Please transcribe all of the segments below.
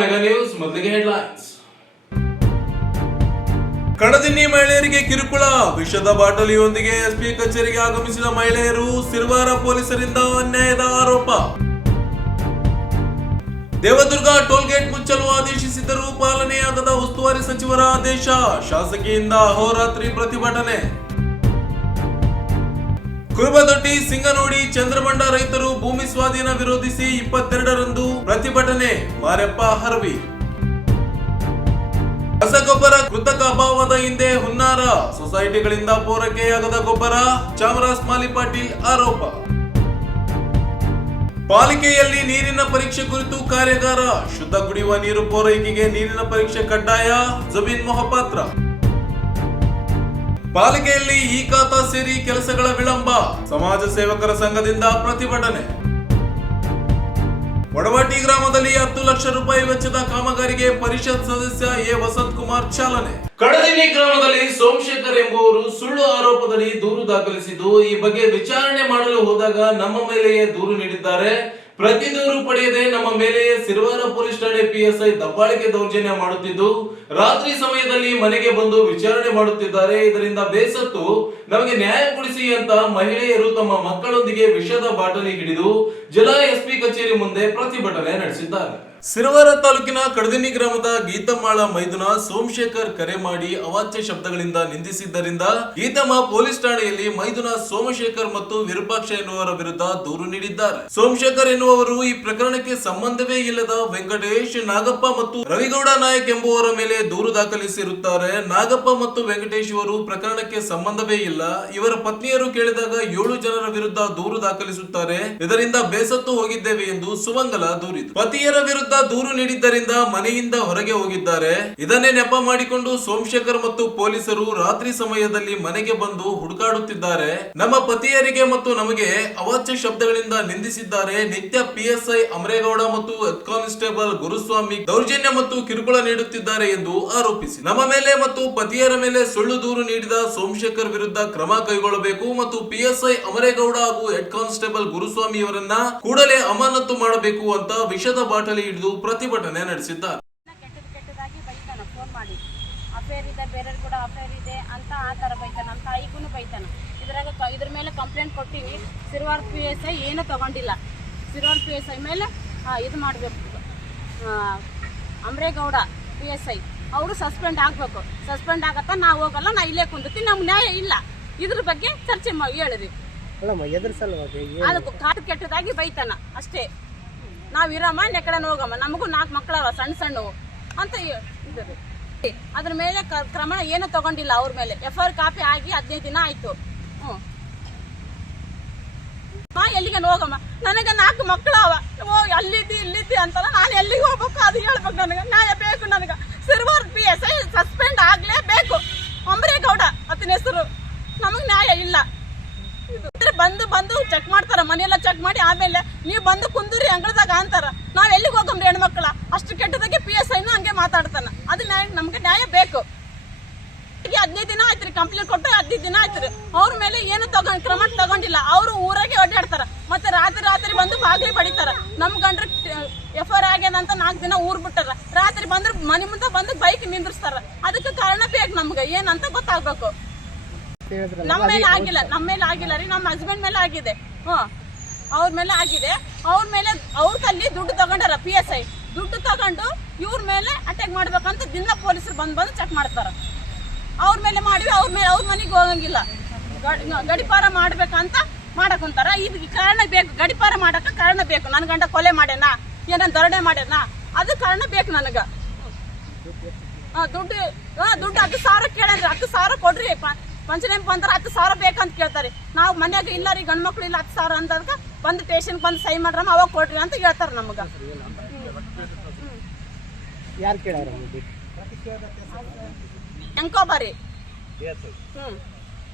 Mega news ಮೊದಲಿಗೆ headlines. ಕಡದಿನ್ನಿ ಮಹಿಳೆಯರಿಗೆ ಕಿರುಕುಳ, ವಿಷದ ಬಾಟಲಿಯೊಂದಿಗೆ ಎಸ್ಪಿ ಕಚೇರಿಗೆ ಆಗಮಿಸಿದ ಮಹಿಳೆಯರು, ಸಿರವಾರ ಪೊಲೀಸರಿಂದ ಅನ್ಯಾಯದ ಆರೋಪ. ದೇವದುರ್ಗ ಟೋಲ್ಗೇಟ್ ಮುಚ್ಚಲು ಆದೇಶಿಸಿದರೂ ಪಾಲನೆಯಾಗದ ಉಸ್ತುವಾರಿ ಸಚಿವರ ಆದೇಶ, ಶಾಸಕಿಯಿಂದ ಅಹೋರಾತ್ರಿ ಪ್ರತಿಭಟನೆ. ಕುರುಬದೊಡ್ಡಿ, ಸಿಂಗನೋಡಿ, ಚಂದ್ರಮಂಡ ರೈತರು ಭೂಮಿ ಸ್ವಾಧೀನ ವಿರೋಧಿಸಿ 22ರಂದು ಪ್ರತಿಭಟನೆ, ಮಾರೆಪ್ಪ ಹರವಿ. ರಸಗೊಬ್ಬರ ಕೃತಕ ಅಭಾವದ ಹಿಂದೆ ಹುನ್ನಾರ, ಸೊಸೈಟಿಗಳಿಂದ ಪೂರೈಕೆಯಾಗದ ಗೊಬ್ಬರ, ಚಾಮರಾಜ್ ಮಾಲಿ ಪಾಟೀಲ್ ಆರೋಪ. ಪಾಲಿಕೆಯಲ್ಲಿ ನೀರಿನ ಪರೀಕ್ಷೆ ಕುರಿತು ಕಾರ್ಯಾಗಾರ, ಶುದ್ಧ ಕುಡಿಯುವ ನೀರು ಪೂರೈಕೆಗೆ ನೀರಿನ ಪರೀಕ್ಷೆ ಕಡ್ಡಾಯ, ಜಮೀನ್ ಮೊಹಪಾತ್ರ. ಪಾಲಿಕೆಯಲ್ಲಿ ಈ ಖಾತಾ ಸೇರಿ ಕೆಲಸಗಳ ವಿಳಂಬ, ಸಮಾಜ ಸೇವಕರ ಸಂಘದಿಂದ ಪ್ರತಿಭಟನೆ. ವಡವಾಟಿ ಗ್ರಾಮದಲ್ಲಿ 10 ಲಕ್ಷ ರೂಪಾಯಿ ವೆಚ್ಚದ ಕಾಮಗಾರಿಗೆ ಪರಿಷತ್ ಸದಸ್ಯ ಎ ವಸಂತ್ ಕುಮಾರ್ ಚಾಲನೆ. ಕಡದಿನ್ನಿ ಗ್ರಾಮದಲ್ಲಿ ಸೋಮಶೇಖರ್ ಎಂಬುವರು ಸುಳ್ಳು ಆರೋಪದಡಿ ದೂರು ದಾಖಲಿಸಿದ್ದು, ಈ ಬಗ್ಗೆ ವಿಚಾರಣೆ ಮಾಡಲು ಹೋದಾಗ ನಮ್ಮ ಮೇಲೆಯೇ ದೂರು ನೀಡಿದ್ದಾರೆ. ಪ್ರತಿ ದೂರು ಪಡೆಯದೆ ನಮ್ಮ ಮೇಲೆಯೇ ಸಿರವಾರ ಪೊಲೀಸ್ ಠಾಣೆ ಪಿಎಸ್ಐ ದಬ್ಬಾಳಿಕೆ ದೌರ್ಜನ್ಯ ಮಾಡುತ್ತಿದ್ದು, ರಾತ್ರಿ ಸಮಯದಲ್ಲಿ ಮನೆಗೆ ಬಂದು ವಿಚಾರಣೆ ಮಾಡುತ್ತಿದ್ದಾರೆ. ಇದರಿಂದ ಬೇಸತ್ತು ನಮಗೆ ನ್ಯಾಯ ಕೊಡಿಸಿ ಅಂತ ಮಹಿಳೆಯರು ತಮ್ಮ ಮಕ್ಕಳೊಂದಿಗೆ ವಿಷದ ಬಾಟಲಿ ಹಿಡಿದು ಜಿಲ್ಲಾ ಎಸ್ಪಿ ಕಚೇರಿ ಮುಂದೆ ಪ್ರತಿಭಟನೆ ನಡೆಸಿದ್ದಾರೆ. ಸಿರವಾರ ತಾಲೂಕಿನ ಕಡದಿನ್ನಿ ಗ್ರಾಮದ ಗೀತಮ್ಮಾಳ ಮೈದುನ ಸೋಮಶೇಖರ್ ಕರೆ ಮಾಡಿ ಅವಾಚ್ಯ ಶಬ್ದಗಳಿಂದ ನಿಂದಿಸಿದ್ದರಿಂದ ಗೀತಮ್ಮ ಪೊಲೀಸ್ ಠಾಣೆಯಲ್ಲಿ ಮೈದುನ ಸೋಮಶೇಖರ್ ಮತ್ತು ವಿರೂಪಾಕ್ಷ ಎನ್ನುವರ ವಿರುದ್ಧ ದೂರು ನೀಡಿದ್ದಾರೆ. ಸೋಮಶೇಖರ್ ಎನ್ನುವರು ಈ ಪ್ರಕರಣಕ್ಕೆ ಸಂಬಂಧವೇ ಇಲ್ಲದ ವೆಂಕಟೇಶ್, ನಾಗಪ್ಪ ಮತ್ತು ರವಿಗೌಡ ನಾಯಕ್ ಎಂಬುವರ ಮೇಲೆ ದೂರು ದಾಖಲಿಸಿರುತ್ತಾರೆ. ನಾಗಪ್ಪ ಮತ್ತು ವೆಂಕಟೇಶ್ ಇವರು ಪ್ರಕರಣಕ್ಕೆ ಸಂಬಂಧವೇ ಇಲ್ಲ. ಇವರ ಪತ್ನಿಯರು ಕೇಳಿದಾಗ 7 ಜನರ ವಿರುದ್ಧ ದೂರು ದಾಖಲಿಸುತ್ತಾರೆ. ಇದರಿಂದ ಬೇಸತ್ತು ಹೋಗಿದ್ದೇವೆ ಎಂದು ಸುಮಂಗಲ ದೂರಿತು. ಪತಿಯರ ವಿರುದ್ಧ ದೂರು ನೀಡಿದ್ದರಿಂದ ಮನೆಯಿಂದ ಹೊರಗೆ ಹೋಗಿದ್ದಾರೆ. ಇದನ್ನೇ ನೆಪ ಮಾಡಿಕೊಂಡು ಸೋಮಶೇಖರ್ ಮತ್ತು ಪೊಲೀಸರು ರಾತ್ರಿ ಸಮಯದಲ್ಲಿ ಮನೆಗೆ ಬಂದು ಹುಡುಕಾಡುತ್ತಿದ್ದಾರೆ. ನಮ್ಮ ಪತಿಯರಿಗೆ ಮತ್ತು ನಮಗೆ ಅವಾಚ್ಯ ಶಬ್ದಗಳಿಂದ ನಿಂದಿಸಿದ್ದಾರೆ. ನಿತ್ಯ ಪಿಎಸ್ಐ ಅಮರೇಗೌಡ ಮತ್ತು ಹೆಡ್ ಕಾನ್ಸ್ಟೇಬಲ್ ಗುರುಸ್ವಾಮಿ ದೌರ್ಜನ್ಯ ಮತ್ತು ಕಿರುಕುಳ ನೀಡುತ್ತಿದ್ದಾರೆ ಎಂದು ಆರೋಪಿಸಿ ನಮ್ಮ ಮೇಲೆ ಮತ್ತು ಪತಿಯರ ಮೇಲೆ ಸುಳ್ಳು ದೂರು ನೀಡಿದ ಸೋಮಶೇಖರ್ ವಿರುದ್ಧ ಕ್ರಮ ಕೈಗೊಳ್ಳಬೇಕು ಮತ್ತು ಪಿಎಸ್ಐ ಅಮರೇಗೌಡ ಹಾಗೂ ಹೆಡ್ ಕಾನ್ಸ್ಟೇಬಲ್ ಗುರುಸ್ವಾಮಿ ಅವರನ್ನ ಕೂಡಲೇ ಅಮಾನತು ಮಾಡಬೇಕು ಅಂತ ವಿಷದ ಬಾಟಲಿ ಹಿಡಿದು ಪ್ರತಿಭಟನೆ ನಡೆಸಿದ್ದಾರೆ. ಕೆಟ್ಟದಾಗಿ ಬೈತಾನ, ಫೋನ್ ಮಾಡಿ ಅಫೇರ್ ಇದೆ, ಬೇರೆಯವ್ರು ಕೂಡ ಅಫೇರ್ ಇದೆ ಅಂತ ಆ ಥರ ಬೈತಾನ. ನಮ್ಮ ತಾಯಿಗೂ ಬೈತಾನ. ಇದ್ರ ಮೇಲೆ ಕಂಪ್ಲೇಂಟ್ ಕೊಟ್ಟಿವಿ. ಸಿರವಾರ PSI ಏನೂ ತಗೊಂಡಿಲ್ಲ. ಸಿರವಾರ PSI ಮೇಲೆ ಇದು ಮಾಡಬೇಕು. ಅಮರೇಗೌಡ PSI ಅವರು ಸಸ್ಪೆಂಡ್ ಆಗಬೇಕು. ಸಸ್ಪೆಂಡ್ ಆಗತ್ತಾ ನಾವು ಹೋಗಲ್ಲ, ನಾ ಇಲ್ಲೇ ಕುಂದಿರ್ತೀನಿ, ನಮ್ಗೆ ನ್ಯಾಯ ಇಲ್ಲ. ಇದ್ರ ಬಗ್ಗೆ ಚರ್ಚೆ ಹೇಳಿದ್ವಿ. ಅದಕ್ಕೆ ಕಾಟು ಕೆಟ್ಟದಾಗಿ ಬೈತಾನ ಅಷ್ಟೇ. ನಾವ್ ಇರಮ್ಮ ನೆಕಡೆ ಹೋಗಮ್ಮ, ನಮಗೂ 4 ಮಕ್ಕಳವ ಸಣ್ಣ ಸಣ್ಣವು ಅಂತ ಇದ್ರಿ. ಅದ್ರ ಮೇಲೆ ಕ್ರಮ ಏನು ತಗೊಂಡಿಲ್ಲ. ಅವ್ರ ಮೇಲೆ FIR ಕಾಪಿ ಆಗಿ 15 ದಿನ ಆಯ್ತು. ಎಲ್ಲಿಗೆ ಹೋಗಮ್ಮ, ನನಗೆ 4 ಮಕ್ಕಳವ, ಅಲ್ಲಿದ್ದಿ ಅಂತಲ್ಲ, ನಾನು ಎಲ್ಲಿಗೆ ಹೋಗ್ಬೇಕು ಅದು ಹೇಳ್ಬೇಕು. ನನಗೆ ನ್ಯಾಯ ಬೇಕು. ನನಗೆ ಸಿರವಾರ PSI ಸಸ್ಪೆಂಡ್ ಆಗ್ಲೇಬೇಕು. ಅಮರೇಗೌಡ ಅತನ ಹೆಸರು. ನಮಗ್ ನ್ಯಾಯ ಇಲ್ಲ. ಬಂದು ಚೆಕ್ ಮಾಡ್ತಾರ, ಮನೆಯೆಲ್ಲ ಚೆಕ್ ಮಾಡಿ ಆಮೇಲೆ ನೀವು ಬಂದು ಕುಂದೂರಿ ಅಂಗಳದಾಗ ಅಂತಾರ. ನಾವ್ ಎಲ್ಲಿಗೆ ಹೋಗಮ್ರಿ ಹೆಣ್ಮಕ್ಳ? ಅಷ್ಟು ಕೆಟ್ಟದಾಗಿ PSI ಹಂಗೆ ಮಾತಾಡ್ತಾನ. ಅದು ನಮ್ಗೆ ನ್ಯಾಯ ಬೇಕು. 15 ದಿನ ಆಯ್ತ್ರಿ, ಕಂಪ್ಲೇಂಟ್ ಕೊಟ್ಟು 15 ದಿನ ಆಯ್ತ್ರಿ. ಅವ್ರ ಮೇಲೆ ಏನು ಕ್ರಮ ತಗೊಂಡಿಲ್ಲ. ಅವರು ಊರಾಗೆ ಅಡ್ಡಾಡ್ತಾರ. ಮತ್ತೆ ರಾತ್ರಿ ಬಂದು ಬಾಗಿಲಿ ಬಡಿತಾರ. ನಮ್ ಗಂಡ್ರ FIR ಆಗ್ಯದಂತ 4 ದಿನ ಊರ್ ಬಿಟ್ಟಾರ. ರಾತ್ರಿ ಬಂದ್ರೆ ಮನೆ ಮುಂದೆ ಬಂದು ಬೈಕ್ ನಿಂದ್ರಿಸ್ತಾರ. ಅದಕ್ಕೆ ಕಾರಣ ಬೇಕು ನಮ್ಗೆ, ಏನಂತ ಗೊತ್ತಾಗ್ಬೇಕು. ನಮ್ಮ ಮೇಲೆ ಆಗಿಲ್ಲ ರೀ, ನಮ್ಮ ಹಸ್ಬೆಂಡ್ ಮೇಲೆ ಆಗಿದೆ. ಅವ್ರ ಮೇಲೆ ಆಗಿದೆ. ಅವ್ರ ತಲ್ಲಿ ದುಡ್ಡು ತಗೊಂಡಾರ. PSI ದುಡ್ಡು ತಗೊಂಡು ಇವ್ರ ಮೇಲೆ ಅಟ್ಯಾಕ್ ಮಾಡ್ಬೇಕಂತ ದಿನ ಪೊಲೀಸರು ಬಂದು ಚೆಕ್ ಮಾಡ್ತಾರ. ಅವ್ರ ಮೇಲೆ ಮಾಡಿವಿ. ಅವ್ರ ಮನೆಗೆ ಹೋಗಂಗಿಲ್ಲ. ಗಡಿಪಾರ ಮಾಡ್ಬೇಕಂತ ಮಾಡಕೊಂತಾರ. ಇದು ಕಾರಣ ಬೇಕು. ಗಡಿಪಾರ ಮಾಡಕ ಕಾರಣ ಬೇಕು. ನನ್ ಗಂಡ ಕೊಲೆ ಮಾಡ್ಯಾನ, ಏನನ್ ದರೋಡೆ ಮಾಡ್ಯಾನ, ಅದು ಕಾರಣ ಬೇಕು ನನಗ. ದುಡ್ಡು 10,000 ಕೇಳಂದ್ರಿ. 10,000 ಕೊಡ್ರಿ, ಪಂಚನೆಂಪ ಅಂತಾರ. 10,000 ಬೇಕಂತ ಕೇಳ್ತಾರೆ. ನಾವು ಮನ್ಯಾಗ ಇಲ್ಲ ರೀ, ಗಂಡ್ ಮಕ್ಳು ಇಲ್ಲ, 10,000 ಅಂದಾಗ ಬಂದು ಸ್ಟೇಷನ್ ಬಂದು ಸೈ ಮಾಡ್ರಮ್ಮ, ಅವಾಗ ಕೊಡ್ರಿ ಅಂತ ಹೇಳ್ತಾರ ನಮಗ. ಯಾರು ಕೇಳಾರ? ಎಂಕೋಬಾರಿ